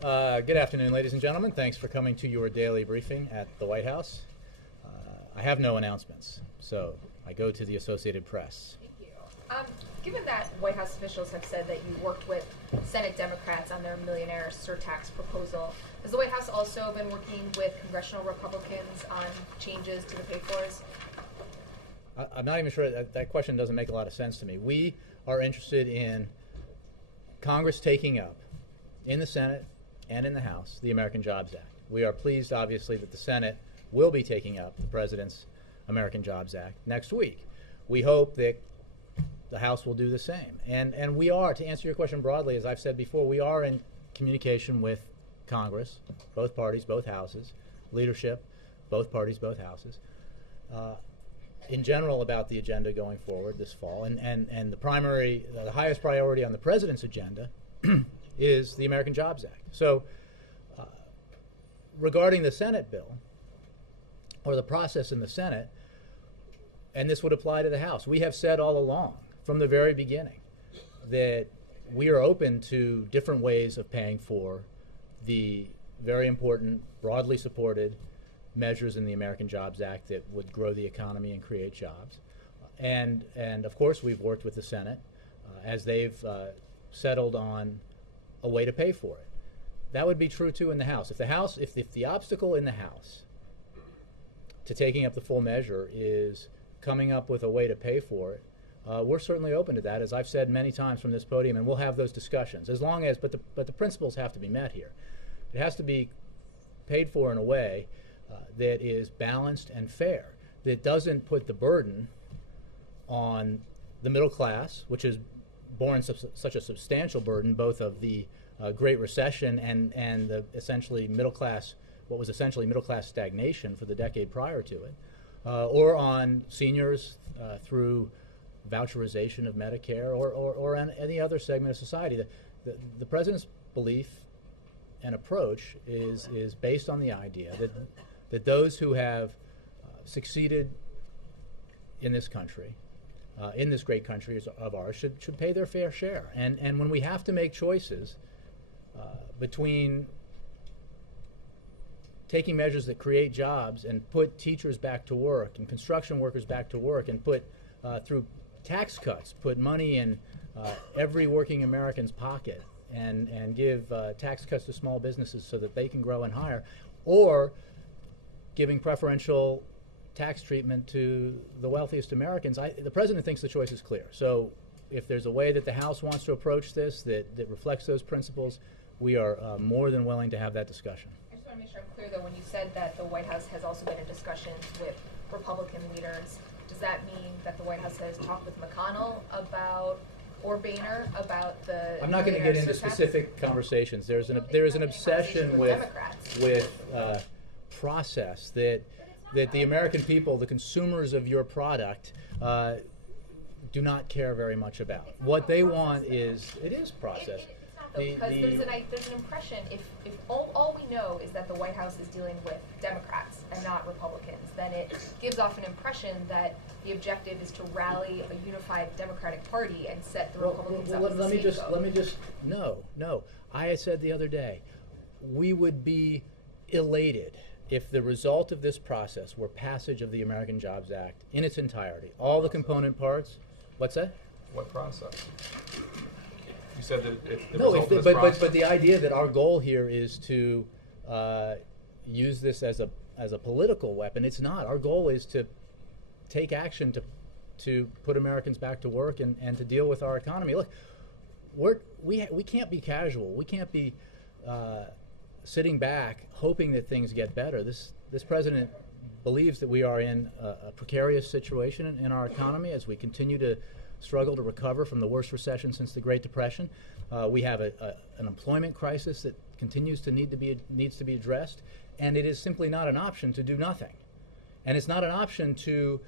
Good afternoon, ladies and gentlemen. Thanks for coming to your daily briefing at the White House. I have no announcements, so I go to the Associated Press. Thank you. Given that White House officials have said that you worked with Senate Democrats on their millionaire surtax proposal, has the White House also been working with congressional Republicans on changes to the pay-fors? I'm not even sure that question doesn't make a lot of sense to me. We are interested in Congress taking up in the Senate and in the House the American Jobs Act. We are pleased, obviously, that the Senate will be taking up the President's American Jobs Act next week. We hope that the House will do the same. And we are, to answer your question broadly, as I've said before, we are in communication with Congress, both parties, both houses, leadership, both parties, both houses, in general about the agenda going forward this fall. And the highest priority on the President's agenda is the American Jobs Act. So regarding the Senate bill, or the process in the Senate, and this would apply to the House, we have said all along, from the very beginning, that we are open to different ways of paying for the very important, broadly supported measures in the American Jobs Act that would grow the economy and create jobs. And of course, we've worked with the Senate as they've settled on a way to pay for it. That would be true too in the House. If the obstacle in the House to taking up the full measure is coming up with a way to pay for it, we're certainly open to that, as I've said many times from this podium, and we'll have those discussions. As long as, but the principles have to be met here. It has to be paid for in a way that is balanced and fair, that doesn't put the burden on the middle class, which has borne such a substantial burden, both of the Great Recession and the what was essentially middle class stagnation for the decade prior to it, or on seniors through voucherization of Medicare, or on any other segment of society. The President's belief and approach is based on the idea that those who have succeeded in this country, in this great country of ours, should pay their fair share. And when we have to make choices between taking measures that create jobs and put teachers back to work and construction workers back to work, and put through tax cuts, put money in every working American's pocket, and give tax cuts to small businesses so that they can grow and hire, or giving preferential tax treatment to the wealthiest Americans, the President thinks the choice is clear. So if there's a way that the House wants to approach this that reflects those principles, we are more than willing to have that discussion. I just want to make sure I'm clear, though, when you said that the White House has also been in discussions with Republican leaders, does that mean that the White House has talked with McConnell about, or Boehner about the... I'm not going to get into specific conversations. There is an obsession with process that the American people, the consumers of your product, do not care very much about. What they want is process. Because there's an impression, if all we know is that the White House is dealing with Democrats and not Republicans, then it gives off an impression that the objective is to rally a unified Democratic Party and set the Republicans up as the scapegoat. No. I said the other day, we would be elated if the result of this process were passage of the American Jobs Act in its entirety, all the component parts. What's that? What process? You said that if the result of this process... But the idea that our goal here is to use this as a political weapon, it's not. Our goal is to take action to put Americans back to work and to deal with our economy. Look, we can't be casual. We can't be sitting back hoping that things get better. This President believes that we are in a precarious situation in our economy as we continue to struggle to recover from the worst recession since the Great Depression. We have an employment crisis that needs to be addressed, and it is simply not an option to do nothing. And it's not an option to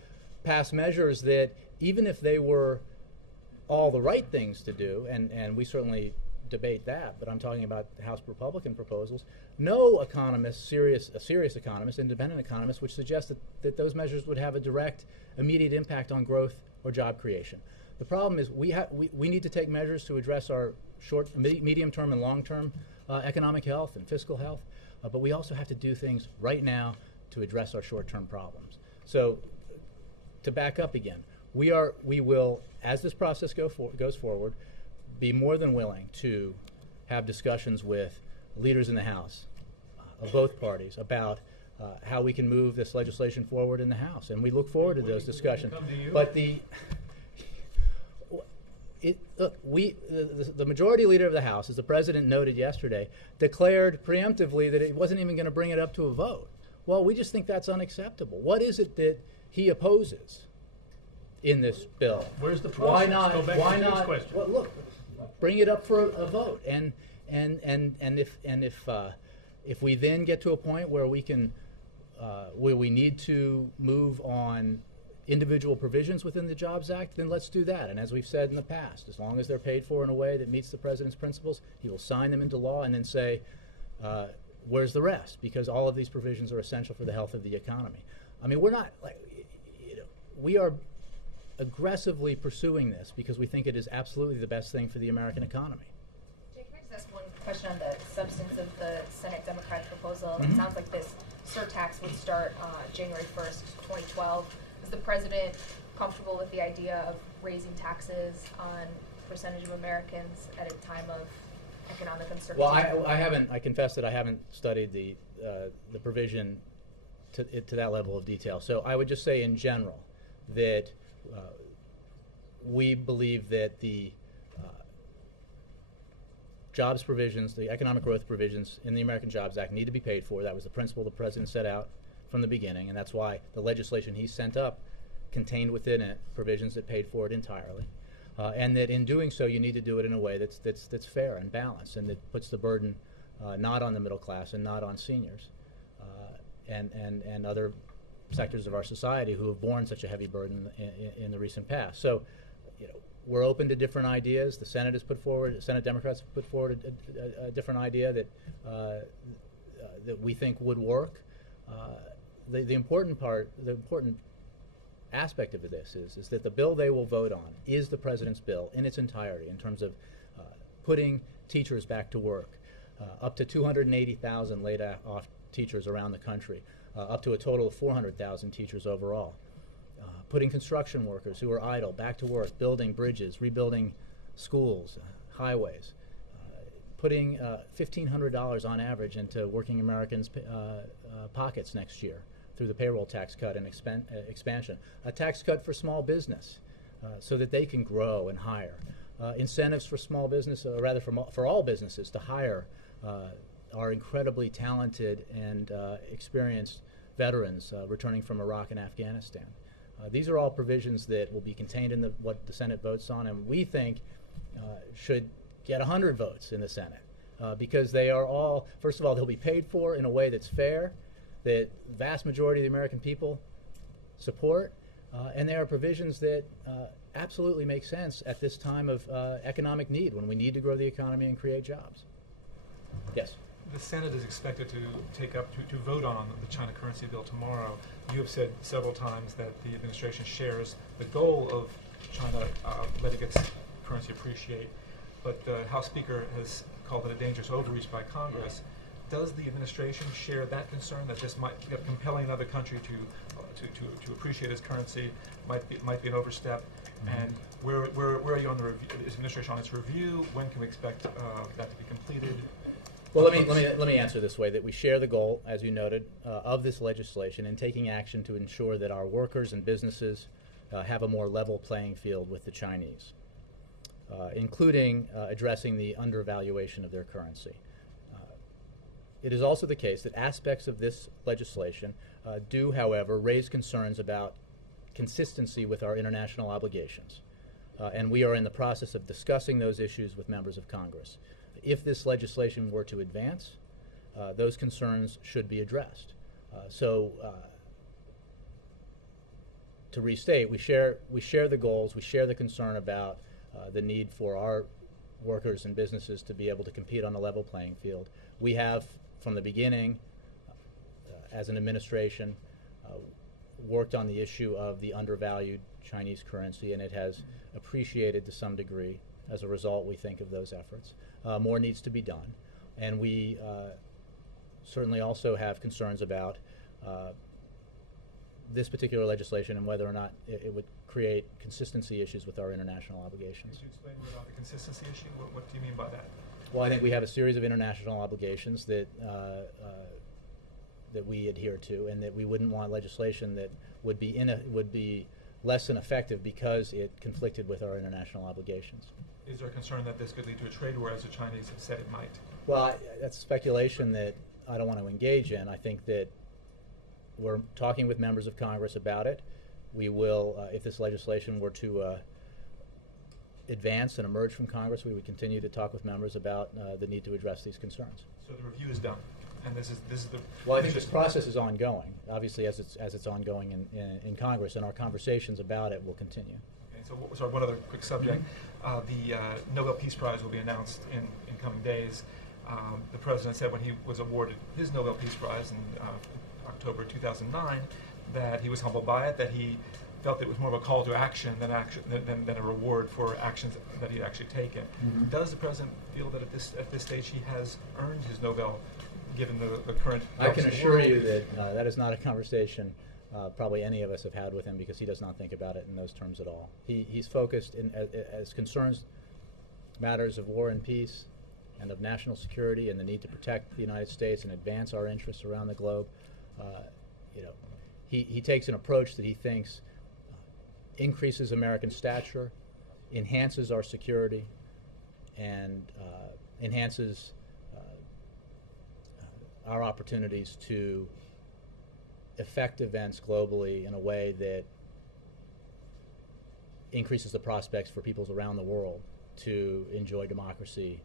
pass measures that, even if they were all the right things to do, and we certainly debate that, but I'm talking about House Republican proposals, no economist, serious economist, independent economist, would suggest that those measures would have a direct, immediate impact on growth or job creation. The problem is we need to take measures to address our short, medium-term, and long-term economic health and fiscal health, but we also have to do things right now to address our short-term problems. So, to back up again, we will, as this process goes forward, be more than willing to have discussions with leaders in the House of both parties about how we can move this legislation forward in the House, and we look forward to those discussions. But the majority leader of the House, as the president noted yesterday, declared preemptively that it wasn't even going to bring it up to a vote. Well, we just think that's unacceptable. What is it that he opposes in this bill? Where's the process? Why not? Go back Why to Jim's not? question. Well, look, bring it up for a vote, and if we then get to a point where we can, where we need to move on individual provisions within the Jobs Act, then let's do that. And as we've said in the past, as long as they're paid for in a way that meets the president's principles, he will sign them into law and then say, where's the rest? Because all of these provisions are essential for the health of the economy. I mean, we're not, like, we are aggressively pursuing this because we think it is absolutely the best thing for the American economy. Jay, can I just ask one question on the substance of the Senate Democrat proposal? It sounds like this surtax would start January 1st, 2012. Is the president comfortable with the idea of raising taxes on percentage of Americans at a time of economic uncertainty? Well, I confess that I haven't studied the provision to that level of detail. So I would just say in general that we believe that the jobs provisions, the economic growth provisions in the American Jobs Act need to be paid for. That was the principle the president set out from the beginning, and that's why the legislation he sent up contained within it provisions that paid for it entirely. And that in doing so, you need to do it in a way that's fair and balanced, and that puts the burden not on the middle class and not on seniors and other sectors of our society who have borne such a heavy burden in the recent past. So, we're open to different ideas. The Senate has put forward, Senate Democrats have put forward a different idea that that we think would work. The important aspect of this is that the bill they will vote on is the president's bill in its entirety in terms of putting teachers back to work, up to 280,000 laid off teachers around the country, up to a total of 400,000 teachers overall, putting construction workers who are idle back to work, building bridges, rebuilding schools, highways, putting $1,500 on average into working Americans' pockets next year through the payroll tax cut and expansion, a tax cut for small business so that they can grow and hire, incentives for small business, or rather for all businesses to hire our incredibly talented and experienced veterans returning from Iraq and Afghanistan. These are all provisions that will be contained in what the Senate votes on, and we think should get 100 votes in the Senate because they are all, first of all, they'll be paid for in a way that's fair, that the vast majority of the American people support, and they are provisions that absolutely make sense at this time of economic need when we need to grow the economy and create jobs. Yes? The Senate is expected to take up to vote on the China currency bill tomorrow. You have said several times that the administration shares the goal of China letting its currency appreciate, but the House Speaker has called it a dangerous overreach by Congress. Does the administration share that concern that this might compelling another country to appreciate its currency might be an overstep? And where are you on the review? Is the administration on its review? When can we expect that to be completed? Well, let me answer this way: that we share the goal, as you noted, of this legislation and taking action to ensure that our workers and businesses have a more level playing field with the Chinese, including addressing the undervaluation of their currency. It is also the case that aspects of this legislation do, however, raise concerns about consistency with our international obligations, and we are in the process of discussing those issues with members of Congress. If this legislation were to advance, those concerns should be addressed. To restate, we share the goals, we share the concern about the need for our workers and businesses to be able to compete on a level playing field. We have, from the beginning, as an administration, worked on the issue of the undervalued Chinese currency, and it has appreciated to some degree. As a result, we think, of those efforts. More needs to be done. And we certainly also have concerns about this particular legislation and whether or not it would create consistency issues with our international obligations. Could you explain more about the consistency issue? What do you mean by that? Well, I think we have a series of international obligations that that we adhere to, and that we wouldn't want legislation that would be less than effective because it conflicted with our international obligations. Is there a concern that this could lead to a trade war, as the Chinese have said it might? Well, that's speculation that I don't want to engage in. I think that we're talking with members of Congress about it. We will, if this legislation were to advance and emerge from Congress, we would continue to talk with members about the need to address these concerns. So the review is done, and this is the. Well, I think this process is ongoing, obviously, as it's ongoing in Congress, and our conversations about it will continue. Okay, so sorry, one other quick subject. The Nobel Peace Prize will be announced in coming days. The president said when he was awarded his Nobel Peace Prize in October 2009 that he was humbled by it, that he felt it was more of a call to action than a reward for actions that he had actually taken. Mm-hmm. Does the president feel that at this stage he has earned his Nobel, given the current? I can assure you that that is not a conversation probably any of us have had with him, because he does not think about it in those terms at all. He's focused as concerns matters of war and peace and of national security and the need to protect the United States and advance our interests around the globe. He takes an approach that he thinks increases American stature, enhances our security, and enhances our opportunities to affect events globally in a way that increases the prospects for peoples around the world to enjoy democracy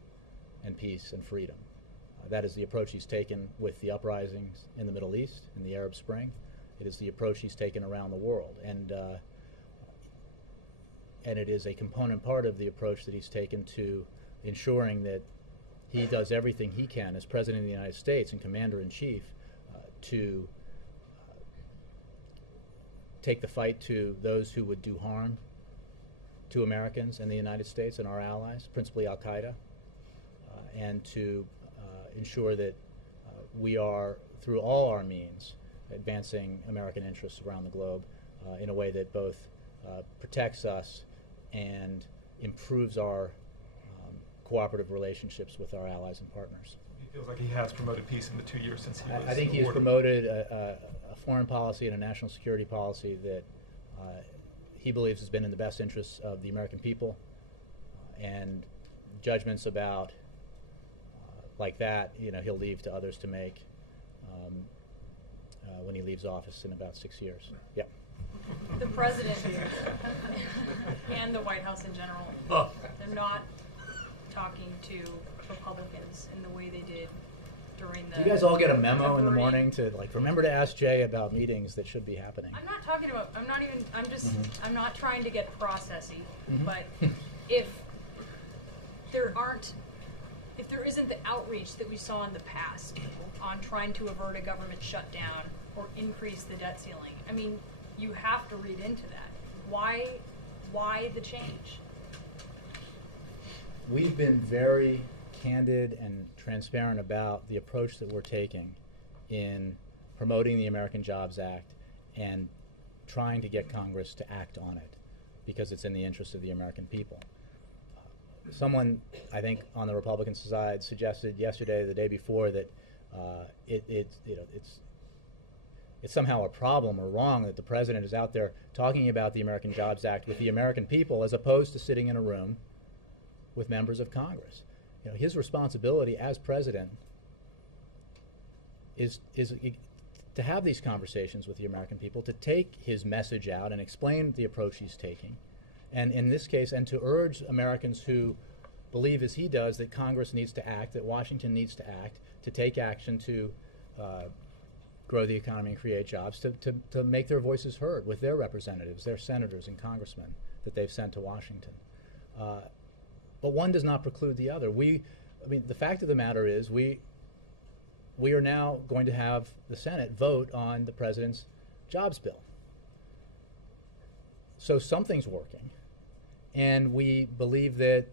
and peace and freedom. That is the approach he's taken with the uprisings in the Middle East and the Arab Spring. It is the approach he's taken around the world, and it is a component part of the approach that he's taken to ensuring that he does everything he can as President of the United States and Commander-in-Chief to take the fight to those who would do harm to Americans and the United States and our allies, principally Al-Qaeda, and to ensure that we are, through all our means, advancing American interests around the globe in a way that both protects us and improves our cooperative relationships with our allies and partners. He feels like he has promoted peace in the 2 years since he was I think he has awarded. promoted a foreign policy and a national security policy that he believes has been in the best interests of the American people, and judgments about like that, he'll leave to others to make when he leaves office in about 6 years. Yep. The president and the White House in general, they're not talking to Republicans in the way they did during the. Do you guys all get a memo in the During- morning to remember to ask Jay about meetings that should be happening? I'm not talking about. I'm not even. I'm just. Mhm. I'm not trying to get processy, Mhm. but if there isn't the outreach that we saw in the past on trying to avert a government shutdown or increase the debt ceiling, I mean, you have to read into that. Why the change? We've been very candid and transparent about the approach that we're taking in promoting the American Jobs Act and trying to get Congress to act on it because it's in the interest of the American people. Someone, I think, on the Republican side suggested yesterday, the day before, that it's somehow a problem or wrong that the president is out there talking about the American Jobs Act with the American people as opposed to sitting in a room with members of Congress. His responsibility as president is to have these conversations with the American people, to take his message out and explain the approach he's taking, and in this case, and to urge Americans who believe as he does that Congress needs to act, that Washington needs to act, to take action to grow the economy and create jobs, to make their voices heard with their representatives, their senators and congressmen that they've sent to Washington. But one does not preclude the other. The fact of the matter is we are now going to have the Senate vote on the president's jobs bill. So something's working, and we believe that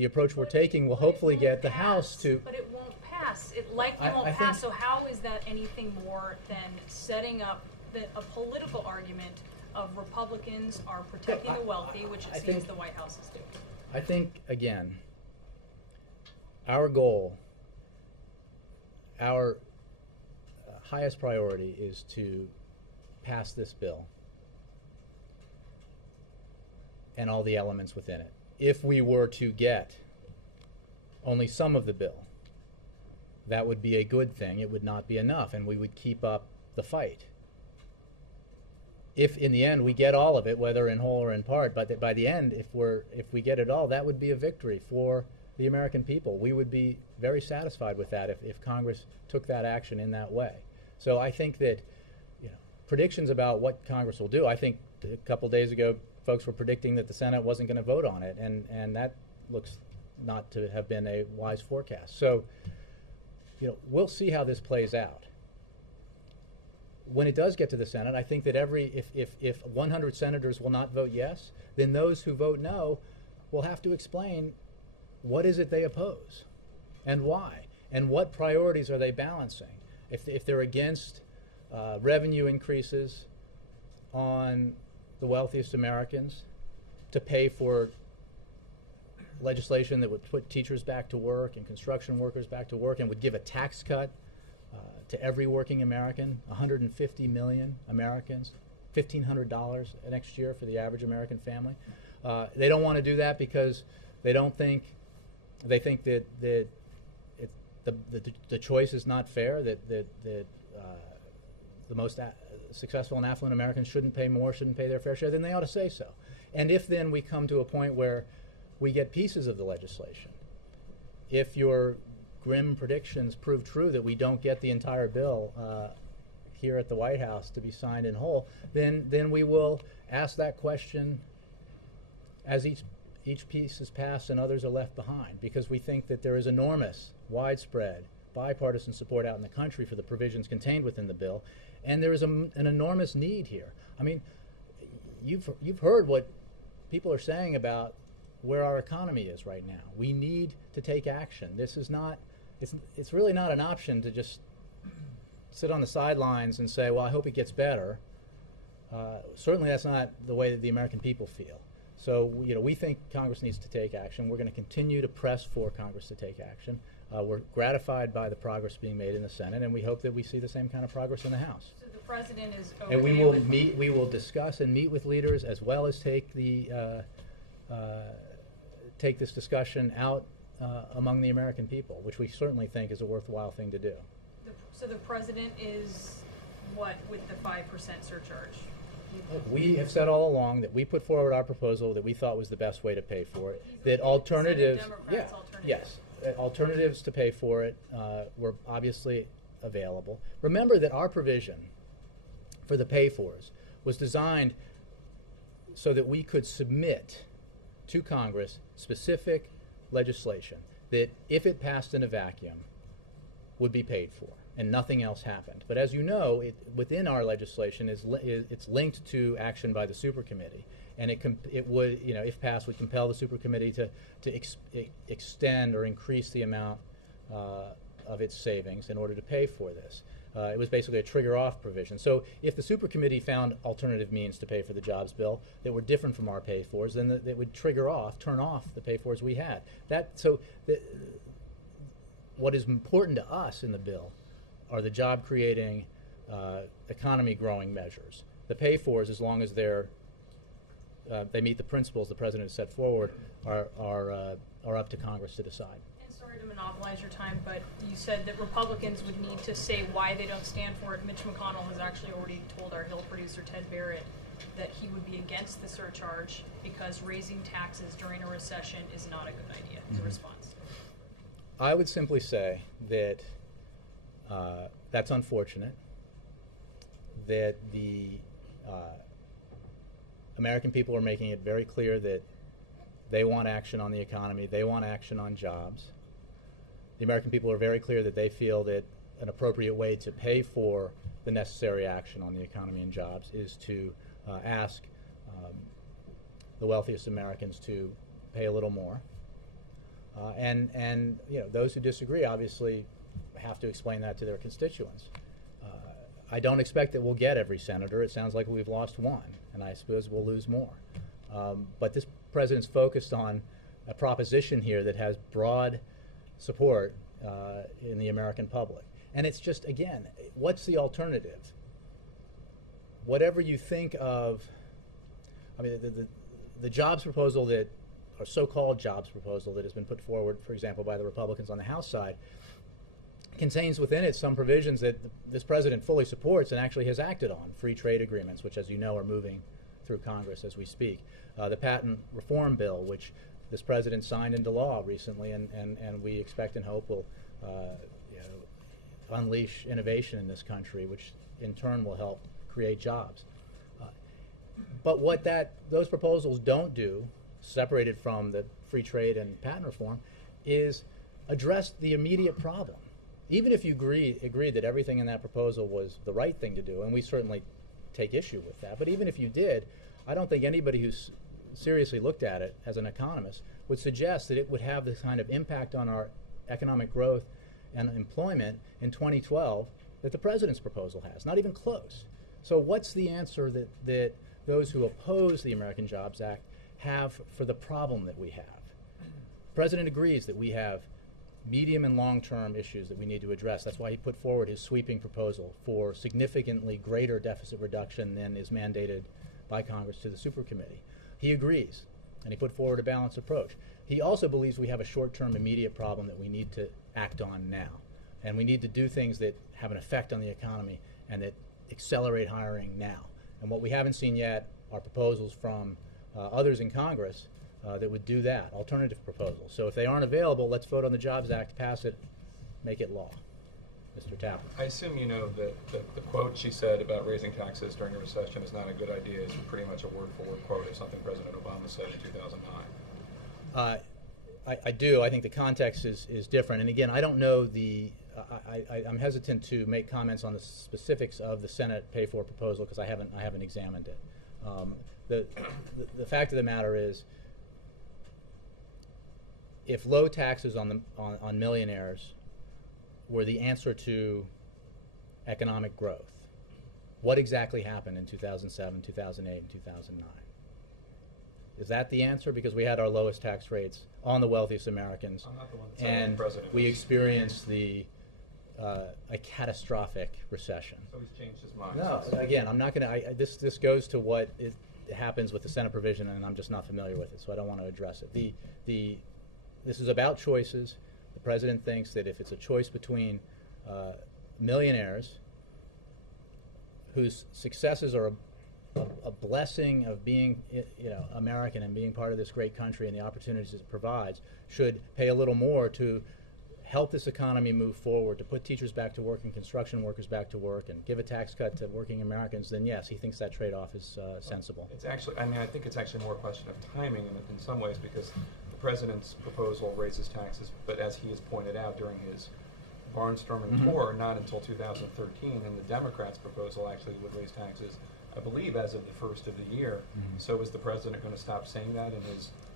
the approach we're taking will hopefully get the House to. But it won't pass. It likely I won't think- pass. So how is that anything more than setting up a political argument of Republicans are protecting the wealthy, which it I seems think- the White House is doing? I think, again, our goal, our highest priority is to pass this bill and all the elements within it. If we were to get only some of the bill, that would be a good thing. It would not be enough, and we would keep up the fight. If in the end we get all of it, whether in whole or in part, but by the end, if we get it all, that would be a victory for the American people. We would be very satisfied with that if Congress took that action in that way. So I think that, predictions about what Congress will do. I think a couple days ago, folks were predicting that the Senate wasn't going to vote on it, and that looks not to have been a wise forecast. So, we'll see how this plays out. When it does get to the Senate, I think that if 100 senators will not vote yes, then those who vote no will have to explain what is it they oppose and why, and what priorities are they balancing. If they're against revenue increases on the wealthiest Americans to pay for legislation that would put teachers back to work and construction workers back to work and would give a tax cut to every working American, 150 million Americans, $1,500 next year for the average American family. They don't want to do that because they think that the choice is not fair, that the most successful and affluent Americans shouldn't pay more, shouldn't pay their fair share. Then they ought to say so. And if then we come to a point where we get pieces of the legislation, if your grim predictions prove true that we don't get the entire bill here at the White House to be signed in whole, then we will ask that question as each piece is passed and others are left behind, because we think that there is enormous, widespread, bipartisan support out in the country for the provisions contained within the bill, and there is an enormous need here. I mean, you've heard what people are saying about where our economy is right now. We need to take action. This is not. It's really not an option to just sit on the sidelines and say, well, I hope it gets better. Certainly that's not the way that the American people feel. So, we think Congress needs to take action. We're going to continue to press for Congress to take action. We're gratified by the progress being made in the Senate, and we hope that we see the same kind of progress in the House. So the president is okay And we will with meet. We will discuss and meet with leaders, as well as take this discussion out among the American people, which we certainly think is a worthwhile thing to do. So the president is what with the 5% surcharge? We have said all along that we put forward our proposal that we thought was the best way to pay for it. He's That looking at alternatives, the Senate Democrats' alternative. yes, alternatives to pay for it were obviously available. Remember that our provision for the pay-fors was designed so that we could submit to Congress specific legislation that, if it passed in a vacuum, would be paid for, and nothing else happened. But as you know, within our legislation it's linked to action by the supercommittee, and it would, if passed, would compel the supercommittee to extend or increase the amount of its savings in order to pay for this. It was basically a trigger-off provision. So if the supercommittee found alternative means to pay for the jobs bill that were different from our pay-fors, then it would turn off the pay-fors we had. What is important to us in the bill are the job-creating, economy-growing measures. The pay-fors, as long as they meet the principles the president has set forward, are up to Congress to decide. Sorry to monopolize your time, but you said that Republicans would need to say why they don't stand for it. Mitch McConnell has actually already told our Hill producer, Ted Barrett, that he would be against the surcharge because raising taxes during a recession is not a good idea. As a response. I would simply say that that's unfortunate, that the American people are making it very clear that they want action on the economy, they want action on jobs. The American people are very clear that they feel that an appropriate way to pay for the necessary action on the economy and jobs is to ask the wealthiest Americans to pay a little more. And those who disagree obviously have to explain that to their constituents. I don't expect that we'll get every senator. It sounds like we've lost one, and I suppose we'll lose more. But this president's focused on a proposition here that has broad support in the American public. And it's just, again, what's the alternative? Whatever you think of, I mean, the jobs proposal that, or so-called jobs proposal that has been put forward, for example, by the Republicans on the House side, contains within it some provisions that this president fully supports and actually has acted on. Free trade agreements, which, as you know, are moving through Congress as we speak. The patent reform bill, which this president signed into law recently, and we expect and hope will unleash innovation in this country, which in turn will help create jobs. But what those proposals don't do, separated from the free trade and patent reform, is address the immediate problem. Even if you agreed that everything in that proposal was the right thing to do, and we certainly take issue with that, but even if you did, I don't think anybody who's seriously looked at it as an economist would suggest that it would have the kind of impact on our economic growth and employment in 2012 that the president's proposal has. Not even close. So what's the answer that those who oppose the American Jobs Act have for the problem that we have? The president agrees that we have medium and long-term issues that we need to address. That's why he put forward his sweeping proposal for significantly greater deficit reduction than is mandated by Congress to the supercommittee. He agrees, and he put forward a balanced approach. He also believes we have a short-term immediate problem that we need to act on now. And we need to do things that have an effect on the economy and that accelerate hiring now. And what we haven't seen yet are proposals from others in Congress that would do that, alternative proposals. So if they aren't available, let's vote on the Jobs Act, pass it, make it law. Mr. Tapper. I assume you know that the quote she said about raising taxes during a recession is not a good idea is pretty much a word-for-word quote of something President Obama said in 2009. I do. I think the context is different. And again, I don't know I'm hesitant to make comments on the specifics of the Senate pay-for proposal because I haven't examined it. The fact of the matter is, if low taxes on millionaires were the answer to economic growth, what exactly happened in 2007, 2008, and 2009? Is that the answer? Because we had our lowest tax rates on the wealthiest Americans, I'm not the one that said and the president we was. experienced a catastrophic recession. So he's changed his mind. No, again, I'm not going to. This goes to what happens with the Senate provision, and I'm just not familiar with it, so I don't want to address it. This is about choices. The president thinks that if it's a choice between millionaires whose successes are a blessing of being American and being part of this great country and the opportunities it provides, should pay a little more to help this economy move forward, to put teachers back to work and construction workers back to work and give a tax cut to working Americans, then yes, he thinks that trade-off is sensible. It's actually, I think it's actually more a question of timing in some ways, because the president's proposal raises taxes, but as he has pointed out during his barnstorming tour, not until 2013, and the Democrats' proposal actually would raise taxes, I believe, as of the first of the year. So is the president going to stop saying that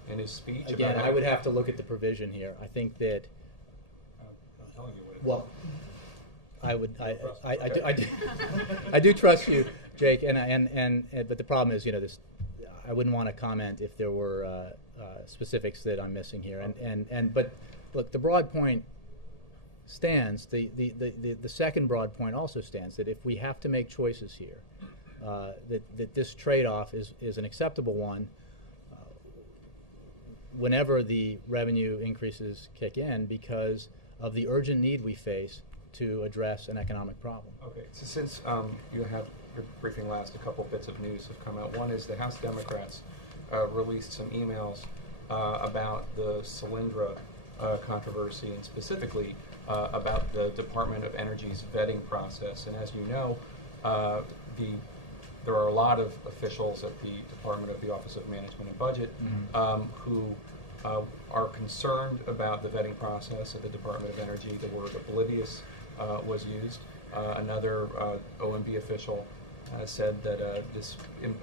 in his speech? Again, I would have to look at the provision here. I think that. I'm telling you what it is. Well, I do trust you, Jake, but the problem is, I wouldn't want to comment if there were specifics that I'm missing here. But look, the broad point stands. The second broad point also stands, that if we have to make choices here, that this trade-off is an acceptable one whenever the revenue increases kick in, because of the urgent need we face to address an economic problem. Okay, so since you have your briefing last, a couple bits of news have come out. One is the House Democrats released some emails about the Solyndra controversy, and specifically about the Department of Energy's vetting process. And as you know, there are a lot of officials at the Department of the Office of Management and Budget who are concerned about the vetting process at the Department of Energy. The word oblivious was used. Another OMB official said that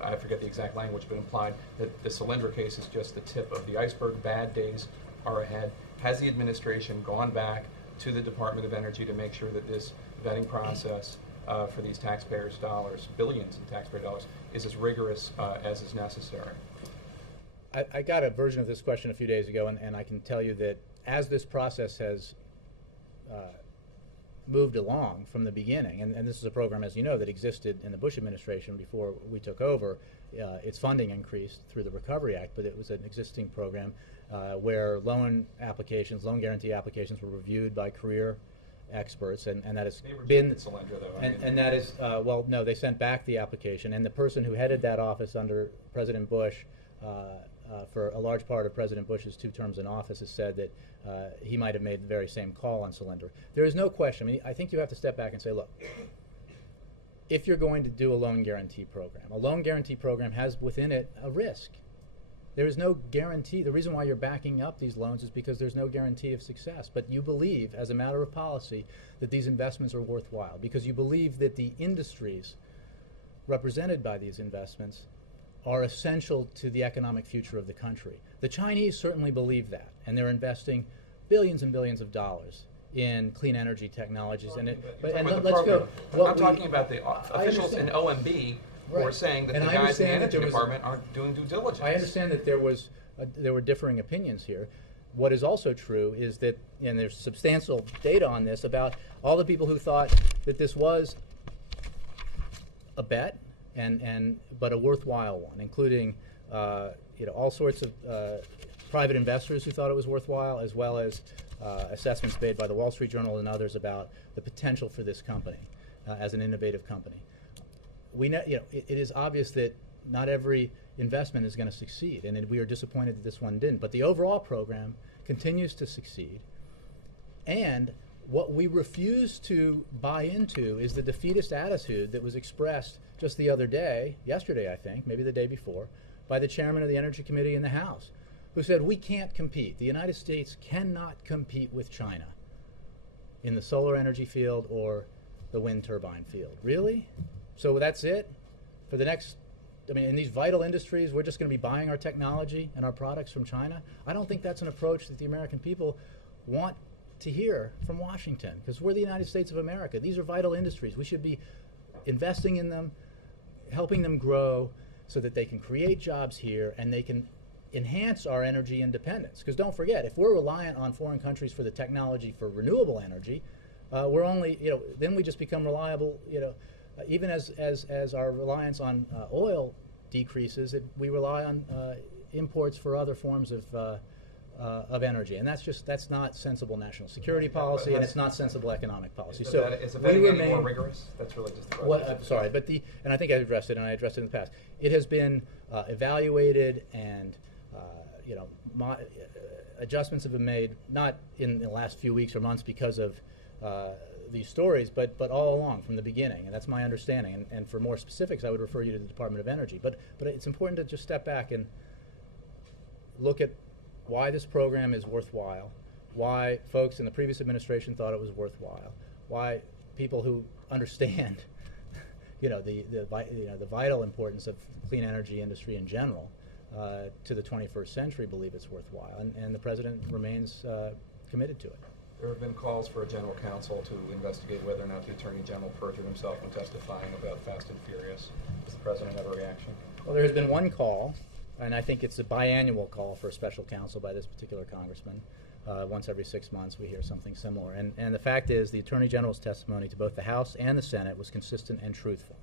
I forget the exact language, but implied that the Solyndra case is just the tip of the iceberg. Bad days are ahead. has the administration gone back to the Department of Energy to make sure that this vetting process for these taxpayers' dollars, billions in taxpayer dollars, is as rigorous as is necessary? I got a version of this question a few days ago, and I can tell you that as this process has moved along from the beginning, and this is a program, as you know, that existed in the Bush administration before we took over. Its funding increased through the Recovery Act, but it was an existing program where loan guarantee applications were reviewed by career experts, and that has been Solyndra, though. and that is well, no, they sent back the application, and the person who headed that office under President Bush for a large part of President Bush's 2 terms in office has said that he might have made the very same call on Solyndra. There is no question. I mean, I think you have to step back and say, look, if you're going to do a loan guarantee program has within it a risk. There is no guarantee. The reason why you're backing up these loans is because there's no guarantee of success. But you believe, as a matter of policy, that these investments are worthwhile because you believe that the industries represented by these investments are essential to the economic future of the country. The Chinese certainly believe that, and they're investing billions and billions of dollars in clean energy technologies. Well, And it, but and the let's program. go. I'm talking about the officials in OMB who are Right. saying that And the I guys in the understand that Energy there was- Department aren't doing due diligence. I understand that there were differing opinions here. What is also true is that, and there's substantial data on this, about all the people who thought that this was a bet, but a worthwhile one, including all sorts of private investors who thought it was worthwhile, as well as assessments made by the Wall Street Journal and others about the potential for this company as an innovative company. It is obvious that not every investment is going to succeed, and we are disappointed that this one didn't. But the overall program continues to succeed, and what we refuse to buy into is the defeatist attitude that was expressed just the other day, yesterday I think, maybe the day before, by the chairman of the Energy Committee in the House, who said we can't compete. The United States cannot compete with China in the solar energy field or the wind turbine field. Really? So that's it? For the next, in these vital industries, we're just going to be buying our technology and our products from China? I don't think that's an approach that the American people want to hear from Washington, because we're the United States of America. These are vital industries. We should be investing in them, helping them grow so that they can create jobs here and they can enhance our energy independence. Because don't forget, if we're reliant on foreign countries for the technology for renewable energy, we're only, then we just become reliable, even as our reliance on oil decreases, we rely on imports for other forms of energy, and that's not sensible national security policy, and it's not sensible economic policy. Is So the vetting any more rigorous? That's really just the question. Sorry, and I think I addressed it, and I addressed it in the past. It has been evaluated, and adjustments have been made, not in the last few weeks or months because of these stories, but all along from the beginning, and that's my understanding. And for more specifics, I would refer you to the Department of Energy. But it's important to just step back and look at why this program is worthwhile, why folks in the previous administration thought it was worthwhile, why people who understand, the vital importance of clean energy industry in general to the 21st century believe it's worthwhile, and the president remains committed to it. There have been calls for a general counsel to investigate whether or not the Attorney General perjured himself when testifying about Fast and Furious. Does the President have a reaction? Well, there has been one call, and I think it's a biannual call for a special counsel by this particular congressman. Once every 6 months we hear something similar. And the fact is the Attorney General's testimony to both the House and the Senate was consistent and truthful.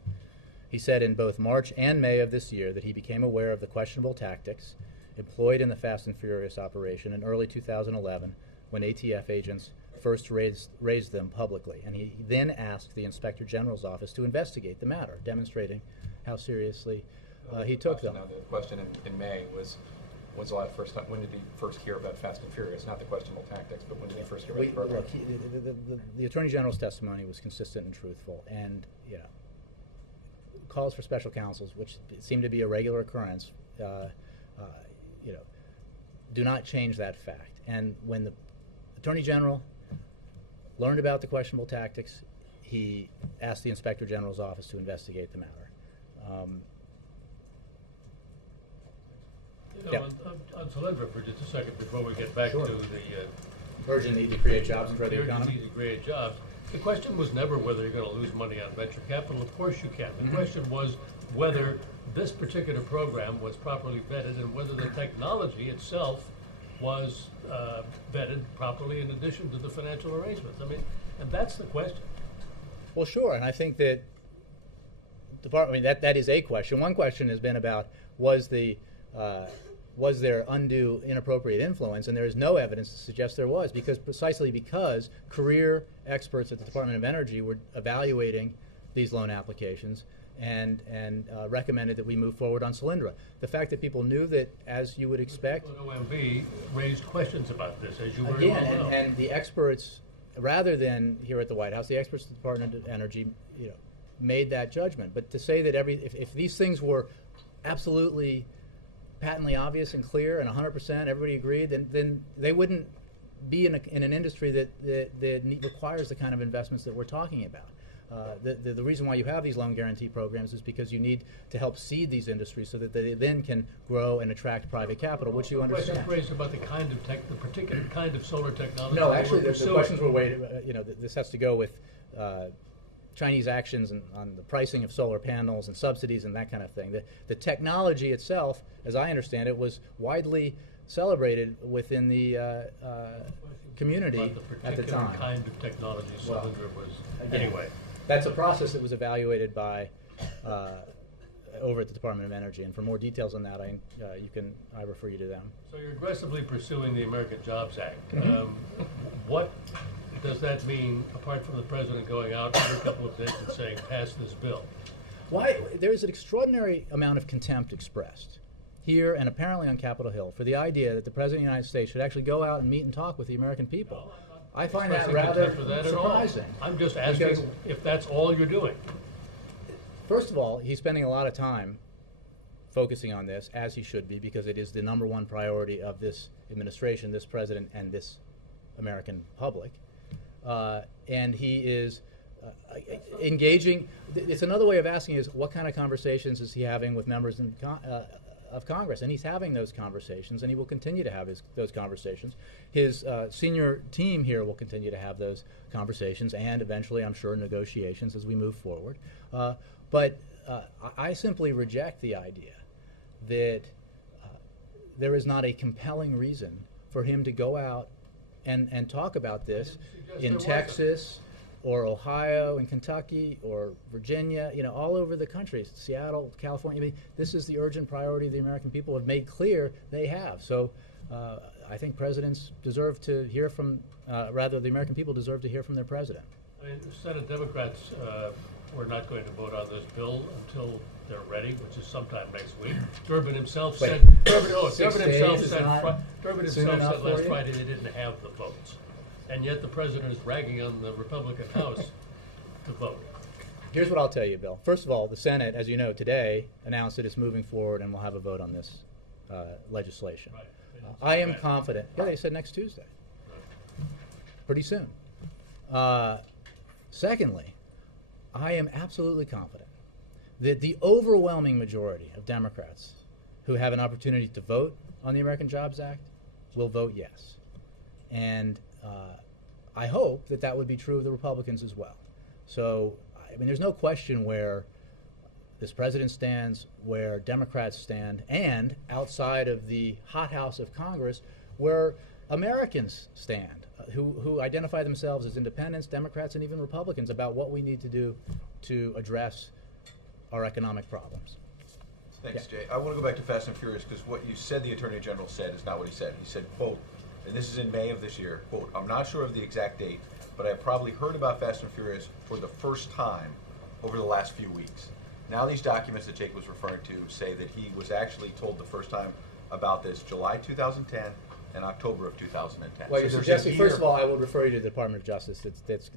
He said in both March and May of this year that he became aware of the questionable tactics employed in the Fast and Furious operation in early 2011 when ATF agents first raised them publicly. And he then asked the Inspector General's office to investigate the matter, demonstrating how seriously he took them. Now, the question in May was, when's the first time? When did he first hear about Fast and Furious? Not the questionable tactics, but when did he first hear about the program? Look, the Attorney General's testimony was consistent and truthful, and calls for special counsels, which seem to be a regular occurrence, do not change that fact. And when the Attorney General learned about the questionable tactics, he asked the Inspector General's office to investigate the matter. You Yeah. know, on Solyndra for just a second before we get back Sure. to the Urgent need to create jobs and grow the urgent economy. need to create jobs. The question was never whether you're going to lose money on venture capital. Of course you can. The question was whether this particular program was properly vetted and whether the technology itself was vetted properly in addition to the financial arrangements. I mean, and that's the question. Well, sure, and I think that that is a question. One question has been about was there undue inappropriate influence, and there is no evidence to suggest there was, precisely because career experts at the Department of Energy were evaluating these loan applications and recommended that we move forward on Solyndra. The fact that people knew that, as you would expect, OMB raised questions about this, as you very again, well know. and the experts, rather than here at the White House, the experts at the Department of Energy, made that judgment. But to say that if these things were absolutely patently obvious and clear and 100% everybody agreed, then they wouldn't be in an industry that requires the kind of investments that we're talking about. The reason why you have these loan guarantee programs is because you need to help seed these industries so that they then can grow and attract private capital, which you understand. Questions raised about the particular kind of solar technology. No, that actually, we're the pursuing. questions were this has to go with Chinese actions on the pricing of solar panels and subsidies and that kind of thing. The technology itself, as I understand it, was widely celebrated within the community About the at the particular time. kind of technology Well, Solyndra was. again, Anyway, That's a process that was evaluated by over at the Department of Energy, and for more details on that, I refer you to them. so you're aggressively pursuing the American Jobs Act. Mhm. What does that mean, apart from the president going out every couple of days and saying, pass this bill? Why there is an extraordinary amount of contempt expressed here and apparently on Capitol Hill for the idea that the President of the United States should actually go out and meet and talk with the American people. I find that Expressing rather contempt for that at all. surprising. I'm just asking Because, if that's all you're doing. first of all, he's spending a lot of time focusing on this, as he should be, because it is the number one priority of this administration, this president, and this American public. And he is engaging. It's another way of asking is what kind of conversations is he having with members of Congress? And he's having those conversations, and he will continue to have those conversations. His senior team here will continue to have those conversations, and eventually, I'm sure, negotiations as we move forward. But I simply reject the idea that there is not a compelling reason for him to go out and talk about this in Texas or Ohio and Kentucky or Virginia, all over the country, Seattle, California. I mean, this is the urgent priority the American people have made clear they have. So I think presidents deserve to hear from, the American people deserve to hear from their president. I mean, Senate Democrats were not going to vote on this bill until they're ready, which is sometime next week. Durbin himself Wait, said. Durbin 6 himself days is said. not Durbin soon himself enough said for last you? Friday they didn't have the votes, and yet the president is ragging on the Republican House to vote. Here's what I'll tell you, Bill. First of all, the Senate, as you know, today announced that it's moving forward and we'll have a vote on this legislation. Right. I am confident. Yeah, they said next Tuesday. Pretty soon. Secondly, I am absolutely confident that the overwhelming majority of Democrats who have an opportunity to vote on the American Jobs Act will vote yes. And I hope that that would be true of the Republicans as well. So, I mean, there's no question where this president stands, where Democrats stand, and outside of the hothouse of Congress, where Americans stand, who identify themselves as independents, Democrats, and even Republicans about what we need to do to address our economic problems. Thanks, Jay. I want to go back to Fast and Furious because what you said the Attorney General said is not what he said. He said, quote, and this is in May of this year, quote, I'm not sure of the exact date, but I probably heard about Fast and Furious for the first time over the last few weeks. Now these documents that Jake was referring to say that he was actually told the first time about this July 2010 and October of 2010. Well, you're So there's a suggesting, first year- of all, I will refer you to the Department of Justice is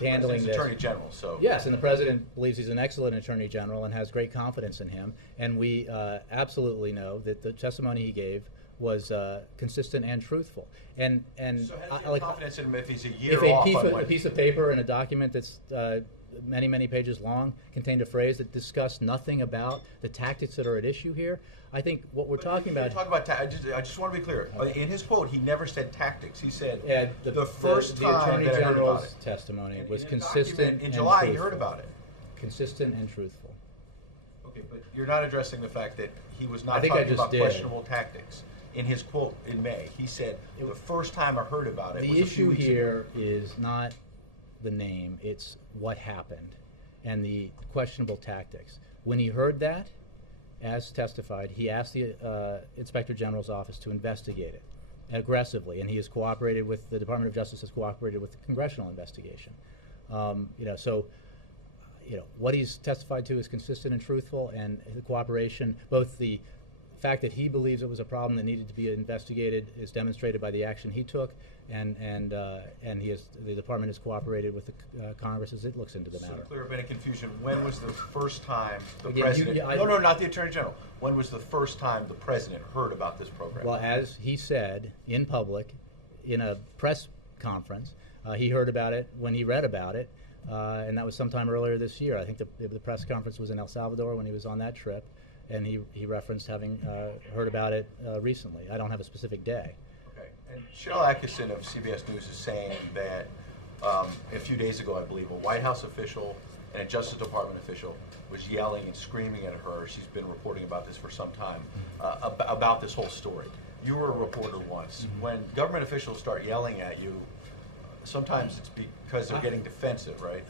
handling He's this. Attorney General, so. Yes, and the president believes he's an excellent attorney general and has great confidence in him. And we absolutely know that the testimony he gave was consistent and truthful. And So has I- he like, confidence in him if he's a year if off on a when? piece of paper and a document that's many, many pages long, contained a phrase that discussed nothing about the tactics that are at issue here. I think what we're talking about. I just want to be clear. In his quote, he never said tactics. He said The first the time Attorney that I heard about General's it. testimony In- was in a consistent document in and July, truthful. you heard about it. Consistent and truthful. Okay, but you're not addressing the fact that he was I not think I talking just about did. questionable tactics. In his quote in May, he said the first time I heard about it was The a few issue weeks here ago. is not the name, it's what happened and the questionable tactics. When he heard that, as testified, he asked the Inspector General's office to investigate it aggressively, and he has cooperated with, the Department of Justice has cooperated with the congressional investigation. What he's testified to is consistent and truthful, and the cooperation, both the fact that he believes it was a problem that needed to be investigated is demonstrated by the action he took, and the department has cooperated with the Congress as it looks into the So matter. to clear up any confusion, when was the first time the Again, president? you- I- No, not the Attorney General. When was the first time the president heard about this program? Well, as he said in public, in a press conference, he heard about it when he read about it, and that was sometime earlier this year. I think the press conference was in El Salvador when he was on that trip, and he referenced having heard about it recently. I don't have a specific day. Okay. And Cheryl Atkinson of CBS News is saying that a few days ago, I believe, a White House official and a Justice Department official was yelling and screaming at her. She's been reporting about this for some time, about this whole story. You were a reporter once. When government officials start yelling at you, sometimes it's because they're getting defensive, right?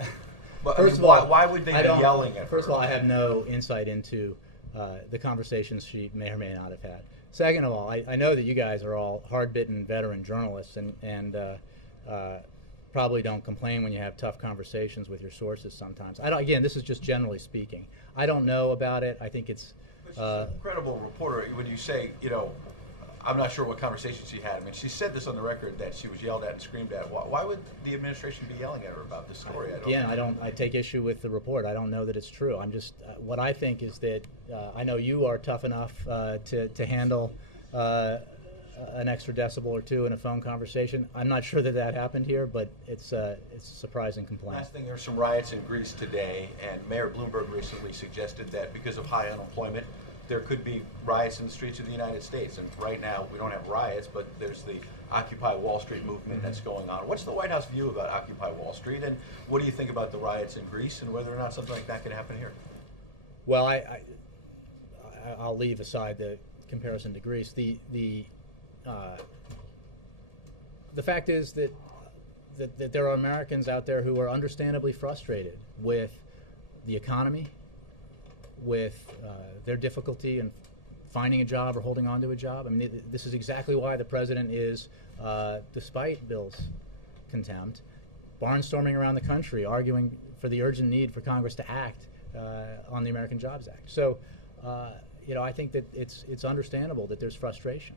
But First of all, why would they I be don't- yelling at her? First of all, I have no insight into the conversations she may or may not have had. Second of all, I know that you guys are all hard-bitten veteran journalists and probably don't complain when you have tough conversations with your sources sometimes. Again, this is just generally speaking. I don't know about it. I think it's But she's a credible reporter. When you say, I'm not sure what conversation she had. I mean, she said this on the record that she was yelled at and screamed at. Why would the administration be yelling at her about this story? I take issue with the report. I don't know that it's true. I'm just what I think is that I know you are tough enough to handle an extra decibel or two in a phone conversation. I'm not sure that happened here, but it's a surprising complaint. Last thing, there's some riots in Greece today, and Mayor Bloomberg recently suggested that because of high unemployment, there could be riots in the streets of the United States. And right now, we don't have riots, but there's the Occupy Wall Street movement that's going on. What's the White House view about Occupy Wall Street, and what do you think about the riots in Greece, and whether or not something like that could happen here? Well, I'll leave aside the comparison to Greece. The fact is that there are Americans out there who are understandably frustrated with the economy, with their difficulty in finding a job or holding on to a job. I mean, this is exactly why the president is, despite Bill's contempt, barnstorming around the country, arguing for the urgent need for Congress to act on the American Jobs Act. So, I think that it's understandable that there's frustration.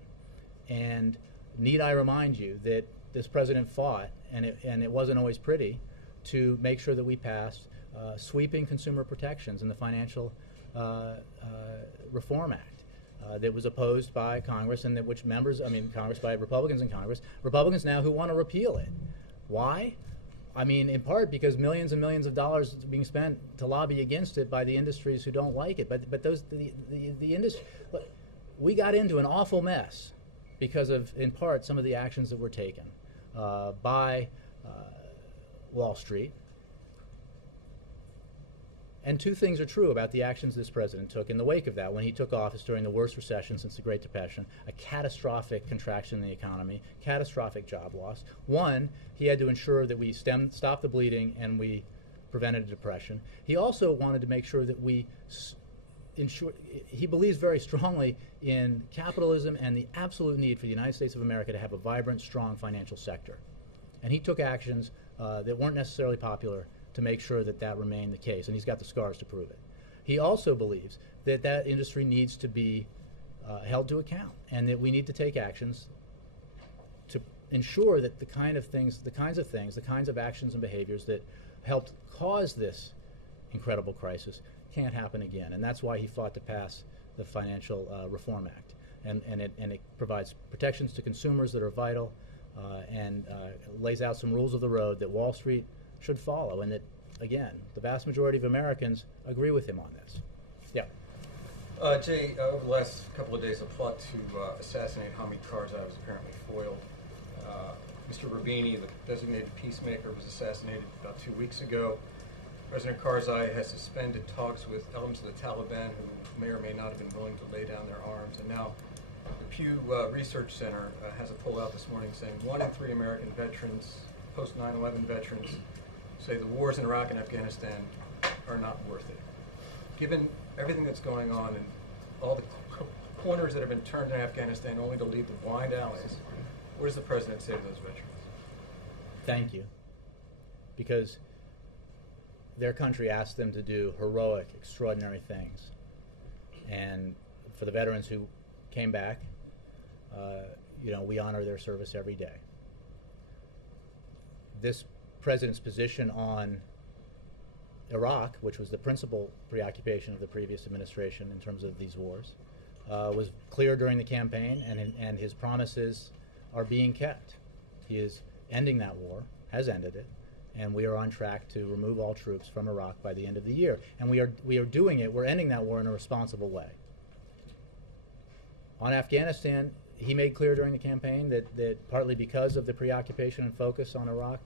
And need I remind you that this president fought, and it wasn't always pretty, to make sure that we passed sweeping consumer protections in the Financial Reform Act that was opposed by Congress, and Congress by Republicans in Congress. Republicans now who want to repeal it. Why? I mean, in part because millions and millions of dollars are being spent to lobby against it by the industries who don't like it. But the industry, look, we got into an awful mess because of, in part, some of the actions that were taken by Wall Street. And two things are true about the actions this president took in the wake of that. When he took office during the worst recession since the Great Depression, a catastrophic contraction in the economy, catastrophic job loss. One, he had to ensure that we stopped the bleeding and we prevented a depression. He also wanted to make sure that we he believes very strongly in capitalism and the absolute need for the United States of America to have a vibrant, strong financial sector. And he took actions that weren't necessarily popular to make sure that remained the case, and he's got the scars to prove it. He also believes that industry needs to be held to account, and that we need to take actions to ensure that the kinds of actions and behaviors that helped cause this incredible crisis can't happen again. And that's why he fought to pass the Financial Reform Act. And it provides protections to consumers that are vital, and lays out some rules of the road that Wall Street should follow, and that again, the vast majority of Americans agree with him on this. Yeah. Jay, over the last couple of days, a plot to assassinate Hamid Karzai was apparently foiled. Mr. Rabini, the designated peacemaker, was assassinated about 2 weeks ago. President Karzai has suspended talks with elements of the Taliban who may or may not have been willing to lay down their arms. And now the Pew Research Center has a poll out this morning saying 1 in 3 American veterans, post 9/11 veterans, say the wars in Iraq and Afghanistan are not worth it. Given everything that's going on and all the corners that have been turned in Afghanistan only to lead to blind alleys, what does the president say to those veterans? Thank you. Because their country asked them to do heroic, extraordinary things. And for the veterans who came back, we honor their service every day. This president's position on Iraq, which was the principal preoccupation of the previous administration in terms of these wars, was clear during the campaign, and his promises are being kept. He is ending that war, has ended it, and we are on track to remove all troops from Iraq by the end of the year. And we are doing it, we're ending that war in a responsible way. On Afghanistan, he made clear during the campaign that partly because of the preoccupation and focus on Iraq,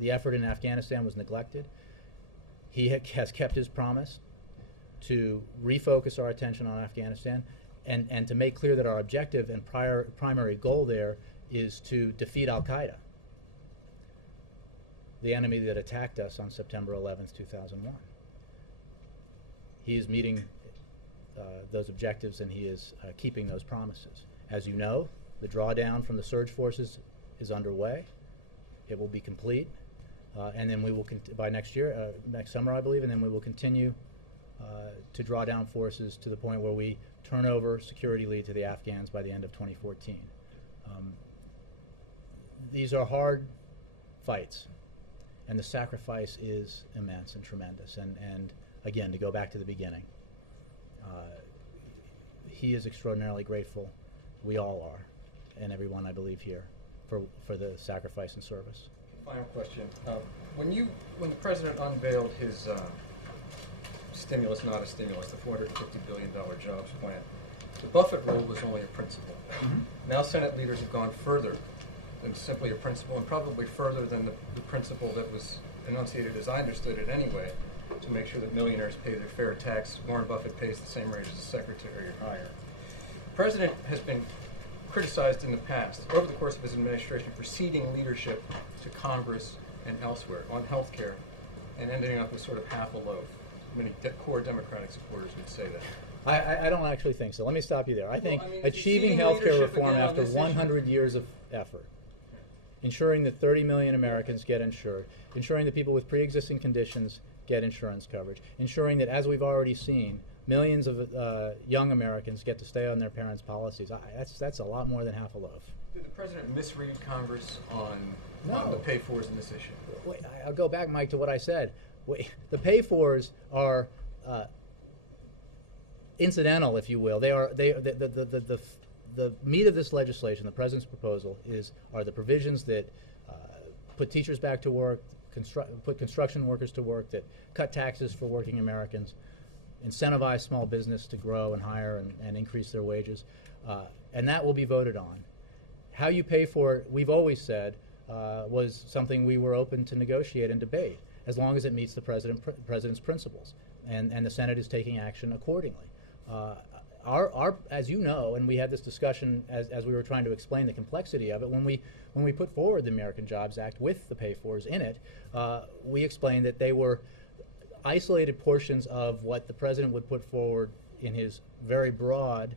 the effort in Afghanistan was neglected. He has kept his promise to refocus our attention on Afghanistan and to make clear that our objective and primary goal there is to defeat al-Qaeda, the enemy that attacked us on September 11th, 2001. He is meeting those objectives, and he is keeping those promises. As you know, the drawdown from the surge forces is underway. It will be complete, and then we will by next year, next summer, I believe, and then we will continue to draw down forces to the point where we turn over security lead to the Afghans by the end of 2014. These are hard fights, and the sacrifice is immense and tremendous. And again, to go back to the beginning, he is extraordinarily grateful. We all are, and everyone, I believe, here, for the sacrifice and service. Final question. When the president unveiled his stimulus, not a stimulus, the $450 billion jobs plan, the Buffett rule was only a principle. Mm-hmm. Now Senate leaders have gone further than simply a principle, and probably further than the principle that was enunciated, as I understood it anyway, to make sure that millionaires pay their fair tax. Warren Buffett pays the same rate as a secretary or higher. The president has been criticized in the past, over the course of his administration, for ceding leadership to Congress and elsewhere on health care and ending up with sort of half a loaf. Many core Democratic supporters would say that. I don't actually think so. Let me stop you there. I think Well, I mean, achieving ceding health care leadership reform again on after this 100 years of effort, ensuring that 30 million Americans get insured, ensuring that people with pre-existing conditions get insurance coverage, ensuring that, as we've already seen, millions of young Americans get to stay on their parents' policies. That's a lot more than half a loaf. Did the president misread Congress on No. the pay-fors in this issue? Wait, I'll go back, Mike, to what I said. The pay-fors are incidental, if you will. The meat of this legislation, the president's proposal, are the provisions that put teachers back to work, put construction workers to work, that cut taxes for working Americans, incentivize small business to grow and hire and increase their wages, and that will be voted on. How you pay for it, we've always said, was something we were open to negotiate and debate, as long as it meets the president's principles, and the Senate is taking action accordingly. As you know, and we had this discussion as we were trying to explain the complexity of it, when we put forward the American Jobs Act with the pay-fors in it, we explained that they were isolated portions of what the president would put forward in his very broad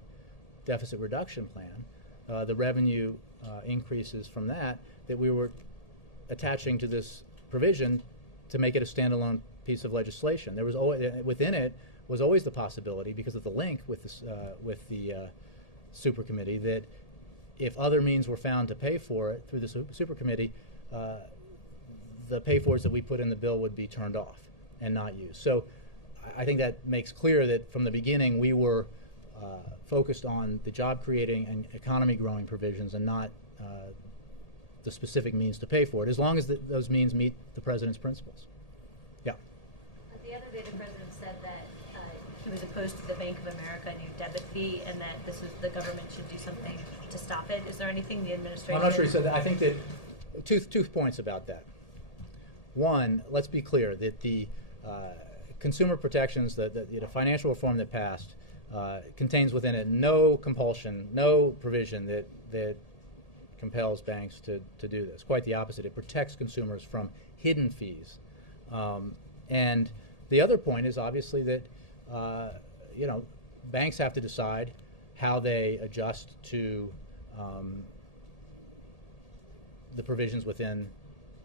deficit reduction plan, the revenue increases from that we were attaching to this provision to make it a standalone piece of legislation. There was within it was always the possibility, because of the link with the super committee, that if other means were found to pay for it through the super committee, the pay-fors that we put in the bill would be turned off and not used. So I think that makes clear that from the beginning we were focused on the job-creating and economy-growing provisions, and not the specific means to pay for it, as long as those means meet the president's principles. Yeah. The other day, the president said that he was opposed to the Bank of America new debit fee, and that the government should do something to stop it. Is there anything the administration? I'm not sure he said that. I think that two points about that. One, let's be clear that the consumer protections, the financial reform that passed, contains within it no compulsion, no provision that compels banks to do this. Quite the opposite. It protects consumers from hidden fees. And the other point is obviously that banks have to decide how they adjust to the provisions within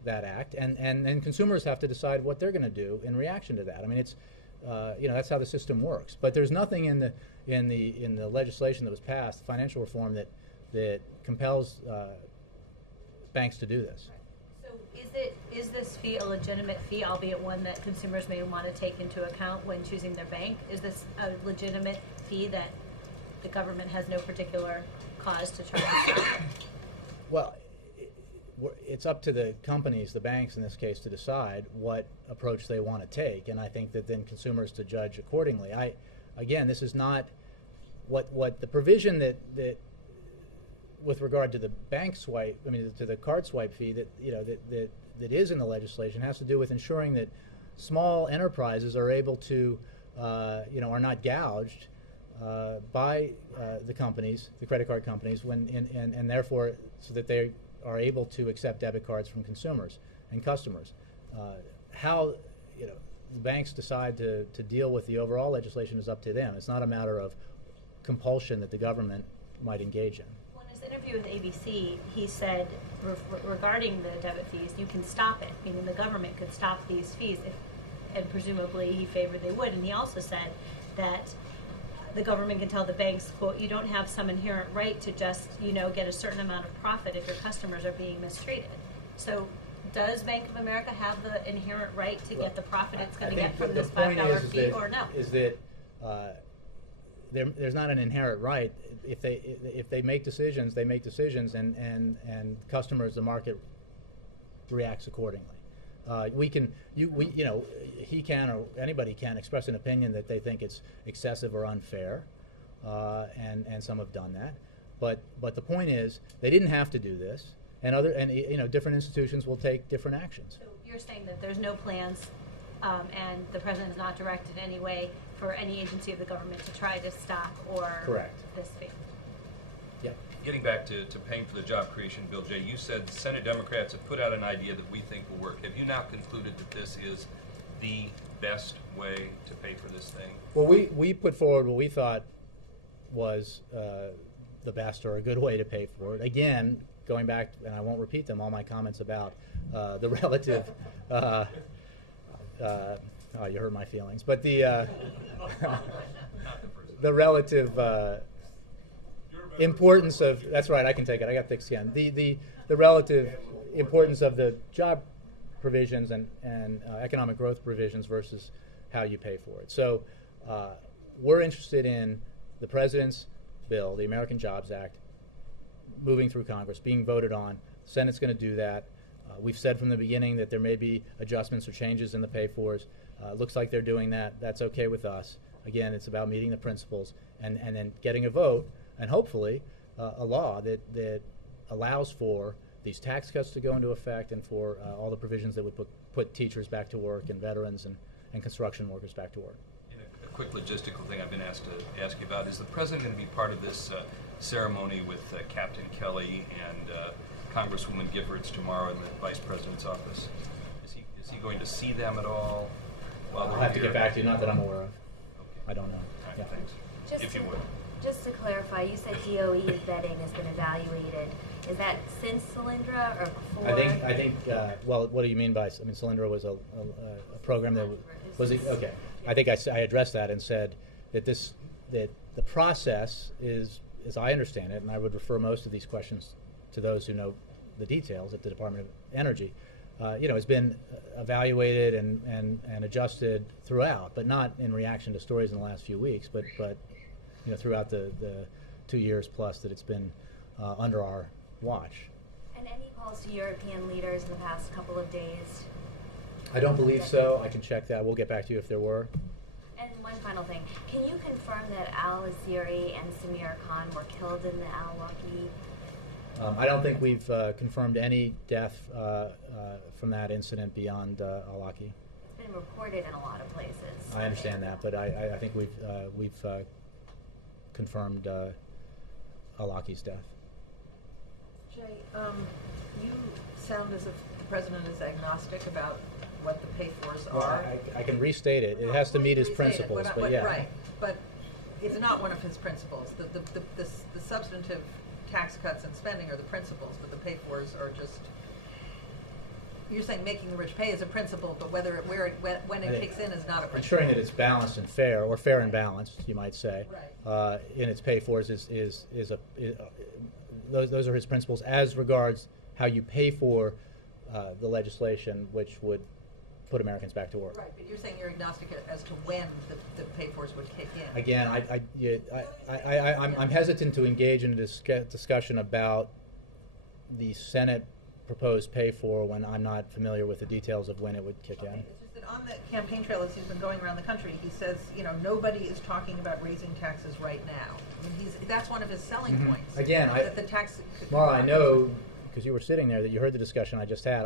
that act, and consumers have to decide what they're going to do in reaction to that. I mean, it's that's how the system works. But there's nothing in the legislation that was passed, financial reform, that compels banks to do this. So is this fee a legitimate fee, albeit one that consumers may want to take into account when choosing their bank? Is this a legitimate fee that the government has no particular cause to try to stop? Well, it's up to the companies, the banks in this case, to decide what approach they want to take, and I think that then consumers to judge accordingly. Again, this is not what the provision that with regard to the bank swipe, to the card swipe fee that is in the legislation has to do with ensuring that small enterprises are able to are not gouged by the companies, the credit card companies, and therefore so that they are able to accept debit cards from consumers and customers. How the banks decide to deal with the overall legislation is up to them. It's not a matter of compulsion that the government might engage in. Well, in his interview with ABC, he said regarding the debit fees, you can stop it, meaning the government could stop these fees and presumably he favored they would. And he also said that the government can tell the banks, quote, you don't have some inherent right to just, get a certain amount of profit if your customers are being mistreated. So does Bank of America have the inherent right to get the profit it's going to get from this $5 fee or no? Is that there's not an inherent right. If they make decisions, they make decisions, and customers, the market reacts accordingly. He can or anybody can express an opinion that they think it's excessive or unfair, and some have done that. But the point is, they didn't have to do this, and different institutions will take different actions. So you're saying that there's no plans, and the president is not directed in any way for any agency of the government to try to stop or Correct. This fee. Yeah. Getting back to paying for the job creation bill, Jay, you said Senate Democrats have put out an idea that we think will work. Have you now concluded that this is the best way to pay for this thing? Well, we put forward what we thought was the best or a good way to pay for it. Again, going back, and I won't repeat them, all my comments about the relative. You hurt my feelings, but the relative importance of, that's right, I can take it, I got thick skin. The relative importance of the job provisions and economic growth provisions versus how you pay for it. So we're interested in the president's bill, the American Jobs Act, moving through Congress, being voted on. The Senate's going to do that. We've said from the beginning that there may be adjustments or changes in the pay-fors. Looks like they're doing that. That's okay with us. Again, it's about meeting the principles and then getting a vote and hopefully a law that allows for these tax cuts to go into effect and for all the provisions that would put teachers back to work and veterans and construction workers back to work. And a quick logistical thing I've been asked to ask you about, is the president going to be part of this ceremony with Captain Kelly and Congresswoman Giffords tomorrow in the Vice President's office? Is he going to see them at all? While I'll have to get back to you, not that I'm aware of. Okay. I don't know. All right, Yeah. thanks. If you would. Just to clarify, you said DOE vetting has been evaluated. Is that since Solyndra or before? I think. Well, what do you mean by? I mean, Solyndra was a program that was okay. I think I addressed that and said that the process is, as I understand it, and I would refer most of these questions to those who know the details at the Department of Energy. Has been evaluated and adjusted throughout, but not in reaction to stories in the last few weeks, but throughout the 2 years plus that it's been under our watch. And any calls to European leaders in the past couple of days? I don't believe so. I can check that. We'll get back to you if there were. And one final thing, can you confirm that al-Azhari and Samir Khan were killed in the al-Awlaki? I don't think we've confirmed any death from that incident beyond al-Awlaki. It's been reported in a lot of places. I understand that, but I think we've confirmed al-Awlaki's death. Jay, you sound as if the president is agnostic about what the pay-fors Well, are. I can restate it. It has to meet his principles, but yeah. Right, but it's not one of his principles. The substantive tax cuts and spending are the principles, but the pay-fors are just, you're saying making the rich pay is a principle, but when it kicks in is not a principle. Ensuring that it's balanced and fair, or fair and balanced, you might say, Right. in its pay-fors those are his principles as regards how you pay for the legislation which would put Americans back to work. Right, but you're saying you're agnostic as to when the pay-fors would kick in. Again, I'm hesitant to engage in a discussion about the Senate proposed pay-for when I'm not familiar with the details of when it would kick in. It's just that on the campaign trail as he's been going around the country, he says, nobody is talking about raising taxes right now. I mean, that's one of his selling points. Again, that the tax. Well, I know, because you were sitting there, that you heard the discussion I just had.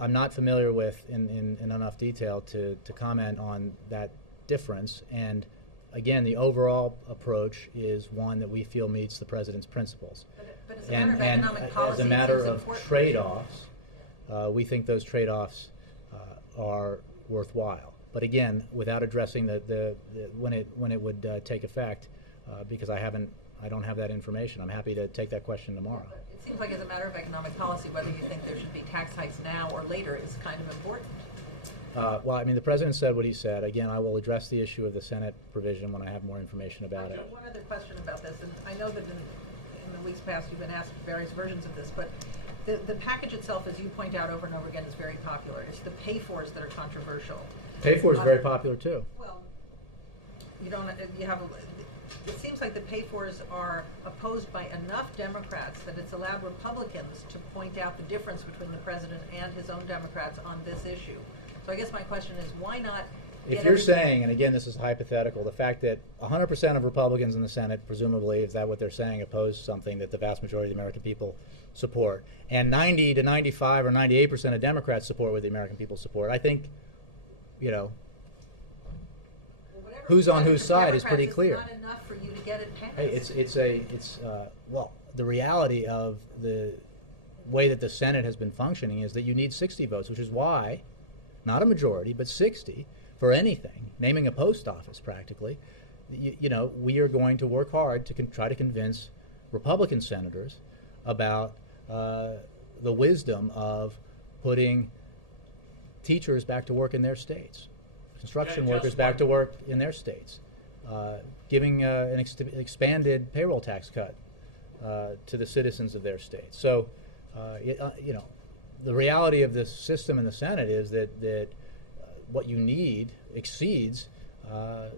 I'm not familiar with in enough detail to comment on that difference. And again, the overall approach is one that we feel meets the president's principles. But as a matter of economic policy, as a matter it seems of important. trade-offs, we think those trade-offs are worthwhile. But again, without addressing when it would take effect, because I don't have that information. I'm happy to take that question tomorrow. But it seems like as a matter of economic policy, whether you think there should be tax hikes now or later is kind of important. Well, I mean, the president said what he said. Again, I will address the issue of the Senate provision when I have more information about it. One other question about this, and I know that in the weeks past you've been asked various versions of this, but the package itself, as you point out over and over again, is very popular. It's the pay-fors that are controversial. Pay-for is very popular too. Well, it seems like the pay-fors are opposed by enough Democrats that it's allowed Republicans to point out the difference between the president and his own Democrats on this issue. So I guess my question is, why not? If you're saying, and again, this is hypothetical, the fact that 100% of Republicans in the Senate, presumably, is that what they're saying, oppose something that the vast majority of the American people support, and 90 to 95 or 98% of Democrats support what the American people support, I think, who's on whose side is pretty clear. It's not enough for you to get it passed. Hey, well, the reality of the way that the Senate has been functioning is that you need 60 votes, which is why, not a majority, but 60 for anything, naming a post office practically. We are going to work hard to try to convince Republican senators about the wisdom of putting teachers back to work in their states, construction workers back to work in their states, giving an expanded payroll tax cut to the citizens of their states. So, the reality of this system in the Senate is that what you need exceeds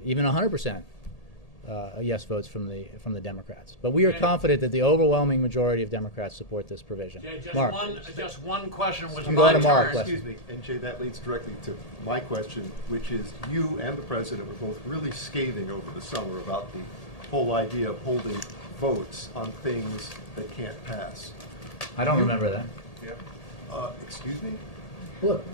even 100% yes votes from the Democrats. But we are confident that the overwhelming majority of Democrats support this provision. Jay, Mark. just one question was You my go to Mark, turn. please. Excuse me, and Jay, that leads directly to my question, which is you and the president were both really scathing over the summer about the whole idea of holding votes on things that can't pass. I don't remember that. Excuse me? Look.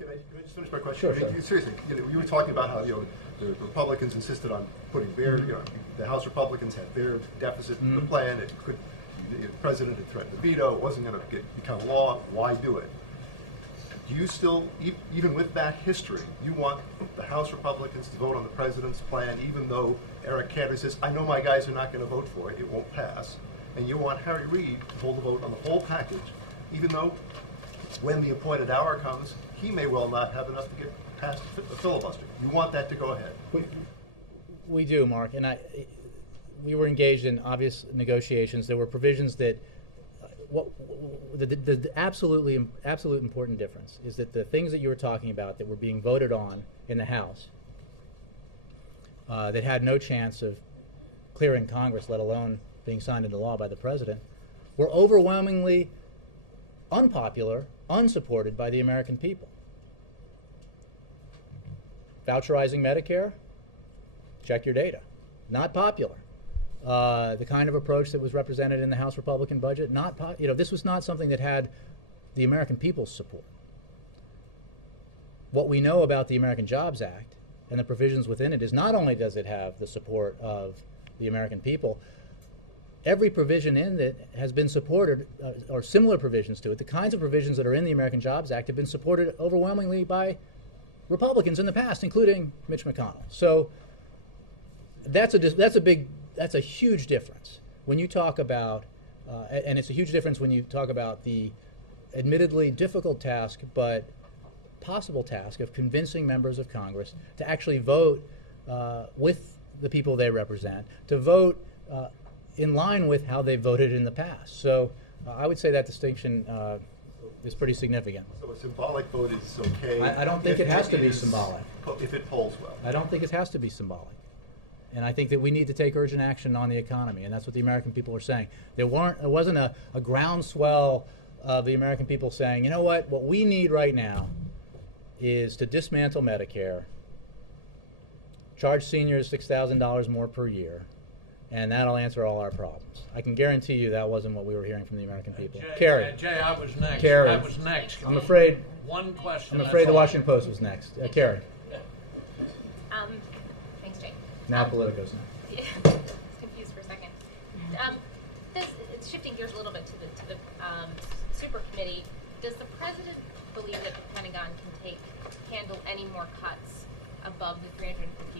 Can I just finish my question? Sure. Seriously, you were talking about how the Republicans insisted on putting the House Republicans had their deficit in the plan. It could, the president had threatened to veto. It wasn't going to become law. Why do it? Do you still, even with that history, you want the House Republicans to vote on the president's plan, even though Eric Cantor says, I know my guys are not going to vote for it. It won't pass. And you want Harry Reid to hold the vote on the whole package, even though when the appointed hour comes, he may well not have enough to get past the filibuster. You want that to go ahead. We do, Mark, and we were engaged in obvious negotiations. There were provisions that the absolute important difference is that the things that you were talking about that were being voted on in the House that had no chance of clearing Congress, let alone being signed into law by the president, were overwhelmingly unpopular, unsupported by the American people. Voucherizing Medicare, check your data. Not popular. The kind of approach that was represented in the House Republican budget, this was not something that had the American people's support. What we know about the American Jobs Act and the provisions within it is not only does it have the support of the American people, every provision in it has been supported, or similar provisions to it. The kinds of provisions that are in the American Jobs Act have been supported overwhelmingly by Republicans in the past, including Mitch McConnell. So that's a huge difference when you talk about, and it's a huge difference when you talk about the admittedly difficult task, but possible task of convincing members of Congress to actually vote with the people they represent, to vote in line with how they voted in the past. So I would say that distinction is pretty significant. So a symbolic vote is okay? I don't think it has to be symbolic. If it polls well. I don't think it has to be symbolic. And I think that we need to take urgent action on the economy, and that's what the American people are saying. There wasn't a groundswell of the American people saying, you know what we need right now is to dismantle Medicare, charge seniors $6,000 more per year, and that'll answer all our problems. I can guarantee you that wasn't what we were hearing from the American people. Carrie. Jay, I was next. Carrie. I was next. I'm afraid. One question. I'm afraid the Washington Post was next. Carrie. Thanks, Jay. Now Politico's next. Yeah, I was confused for a second. It's shifting gears a little bit to the super committee. Does the president believe that the Pentagon can handle any more cuts above the $350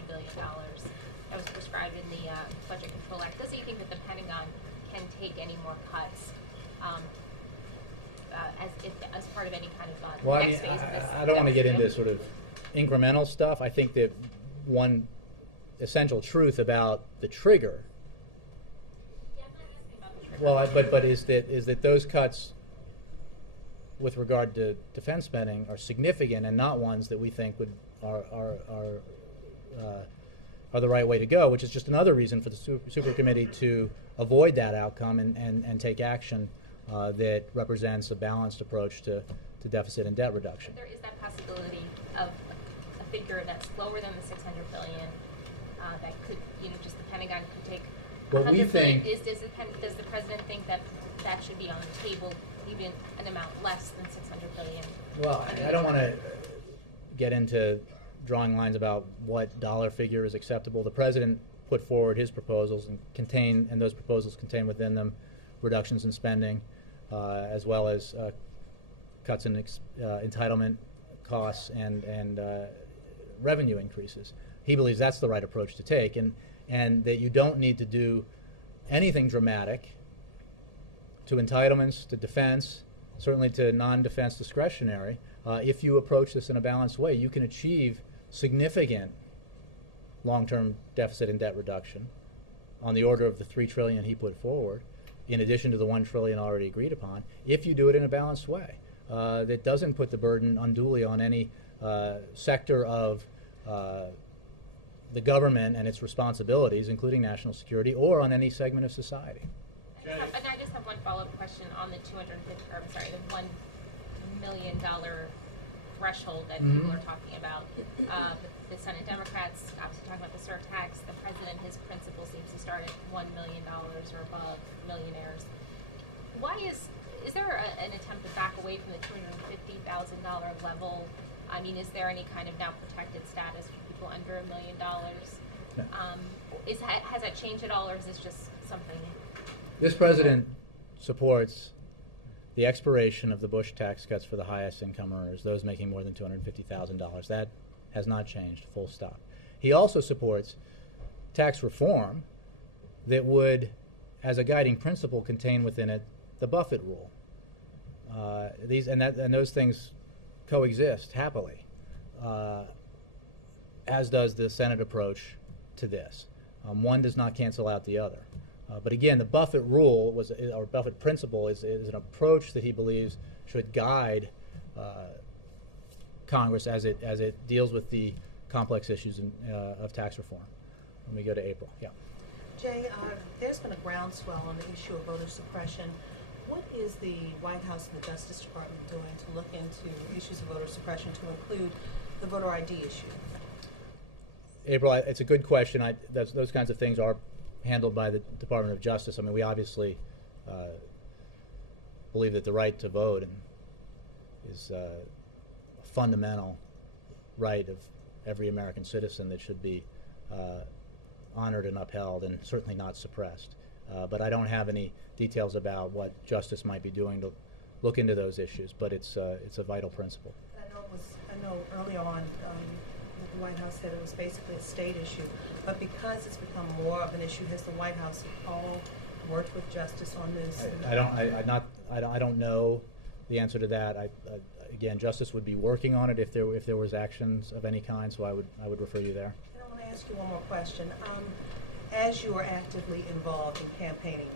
billion that was prescribed in the Budget Control Act? Does he think that the Pentagon can take any more cuts as part of any kind of next phase of this? I don't want to get into sort of incremental stuff. I think that one essential truth about the trigger. Yeah, I'm not asking about the trigger. Well, but is that those cuts with regard to defense spending are significant and not ones that we think are the right way to go, which is just another reason for the super committee to avoid that outcome and take action that represents a balanced approach to deficit and debt reduction. There is that possibility of a figure that's lower than the $600 billion that could, just the Pentagon could take. What we think does the president think that should be on the table, even an amount less than $600 billion? Well, I don't want to get into drawing lines about what dollar figure is acceptable. The president put forward his proposals and those proposals contain within them reductions in spending, as well as cuts in entitlement costs and revenue increases. He believes that's the right approach to take, and that you don't need to do anything dramatic to entitlements, to defense, certainly to non-defense discretionary. If you approach this in a balanced way, you can achieve significant long-term deficit and debt reduction on the order of the $3 trillion he put forward, in addition to the $1 trillion already agreed upon, if you do it in a balanced way that doesn't put the burden unduly on any sector of the government and its responsibilities, including national security, or on any segment of society. I just have one follow-up question on the the $1 million threshold that people are talking about. The Senate Democrats obviously talking about the surtax. The president, his principle seems to start at $1 million or above millionaires. Why is there an attempt to back away from the $250,000 level? I mean, is there any kind of now protected status for people under $1 million? No. Has that changed at all, or is this just something? This president supports the expiration of the Bush tax cuts for the highest income earners, those making more than $250,000. That has not changed, full stop. He also supports tax reform that would, as a guiding principle, contain within it the Buffett rule. Those things coexist happily, as does the Senate approach to this. One does not cancel out the other. But again, the Buffett rule or Buffett principle is an approach that he believes should guide Congress as it deals with the complex issues of tax reform. Let me go to April. Yeah. Jay, there's been a groundswell on the issue of voter suppression What is the White House and the Justice Department doing to look into issues of voter suppression, to include the voter ID issue? April, it's a good question. Those kinds of things are handled by the Department of Justice. I mean, we obviously believe that the right to vote is a fundamental right of every American citizen that should be honored and upheld, and certainly not suppressed. But I don't have any details about what Justice might be doing to look into those issues. But it's a vital principle. I know early on the White House said it was basically a state issue, but because it's become more of an issue, has the White House all worked with Justice on this? I don't know the answer to that. Again, Justice would be working on it if there was actions of any kind. So I would refer you there. And I want to ask you one more question. As you are actively involved in campaigning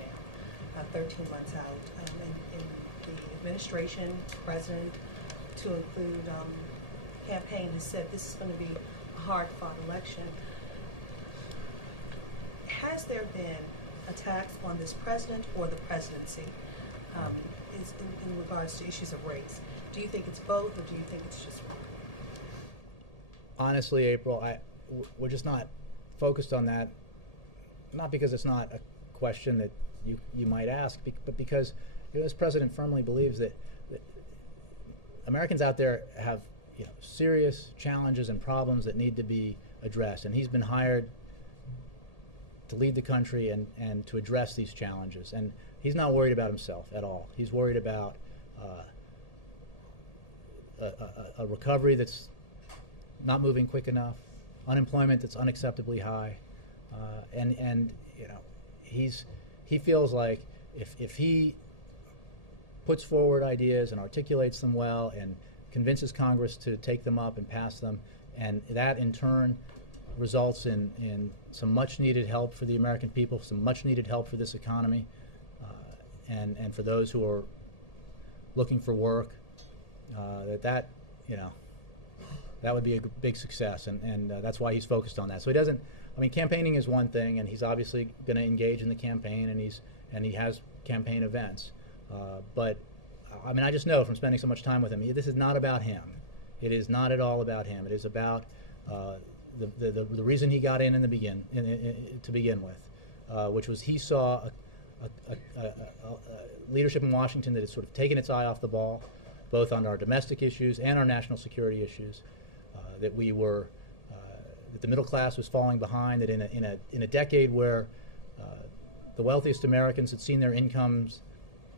now, 13 months out, in the administration, President, to include campaign, has said this is going to be a hard-fought election. Has there been attacks on this president or the presidency in regards to issues of race? Do you think it's both, or do you think it's just one? Honestly, April, we're just not focused on that. Not because it's not a question that you might ask, but because this president firmly believes that Americans out there have serious challenges and problems that need to be addressed, and he's been hired to lead the country and to address these challenges. And he's not worried about himself at all. He's worried about a recovery that's not moving quick enough, unemployment that's unacceptably high, and he feels like if he puts forward ideas and articulates them well and convinces Congress to take them up and pass them, and that in turn results in some much needed help for the American people, some much needed help for this economy, and for those who are looking for work, that would be a big success, and that's why he's focused on that. So he doesn't. I mean, campaigning is one thing, and he's obviously going to engage in the campaign, and he has campaign events. But I mean, I just know from spending so much time with him, this is not about him. It is not at all about him. It is about the reason he got in to begin with, which was he saw a leadership in Washington that had sort of taken its eye off the ball, both on our domestic issues and our national security issues. That that the middle class was falling behind. That in a decade where the wealthiest Americans had seen their incomes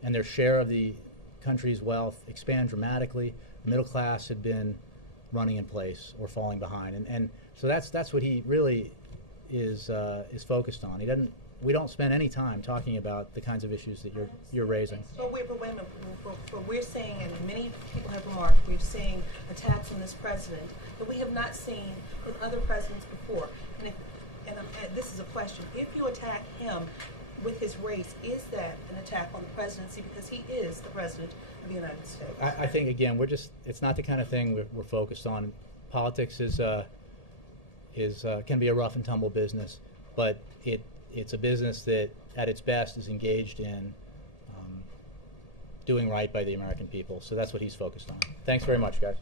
and their share of the country's wealth expand dramatically, the middle class had been running in place or falling behind, and so that's what he really is focused on. We don't spend any time talking about the kinds of issues that you're raising. But wait a minute. But we're seeing, and many people have remarked, we've seen attacks on this president that we have not seen with other presidents before. And this is a question: if you attack him with his race, is that an attack on the presidency, because he is the president of the United States? I think, again, it's not the kind of thing we're focused on. Politics can be a rough and tumble business, but it's a business that at its best is engaged in doing right by the American people. So that's what he's focused on. Thanks very much, guys.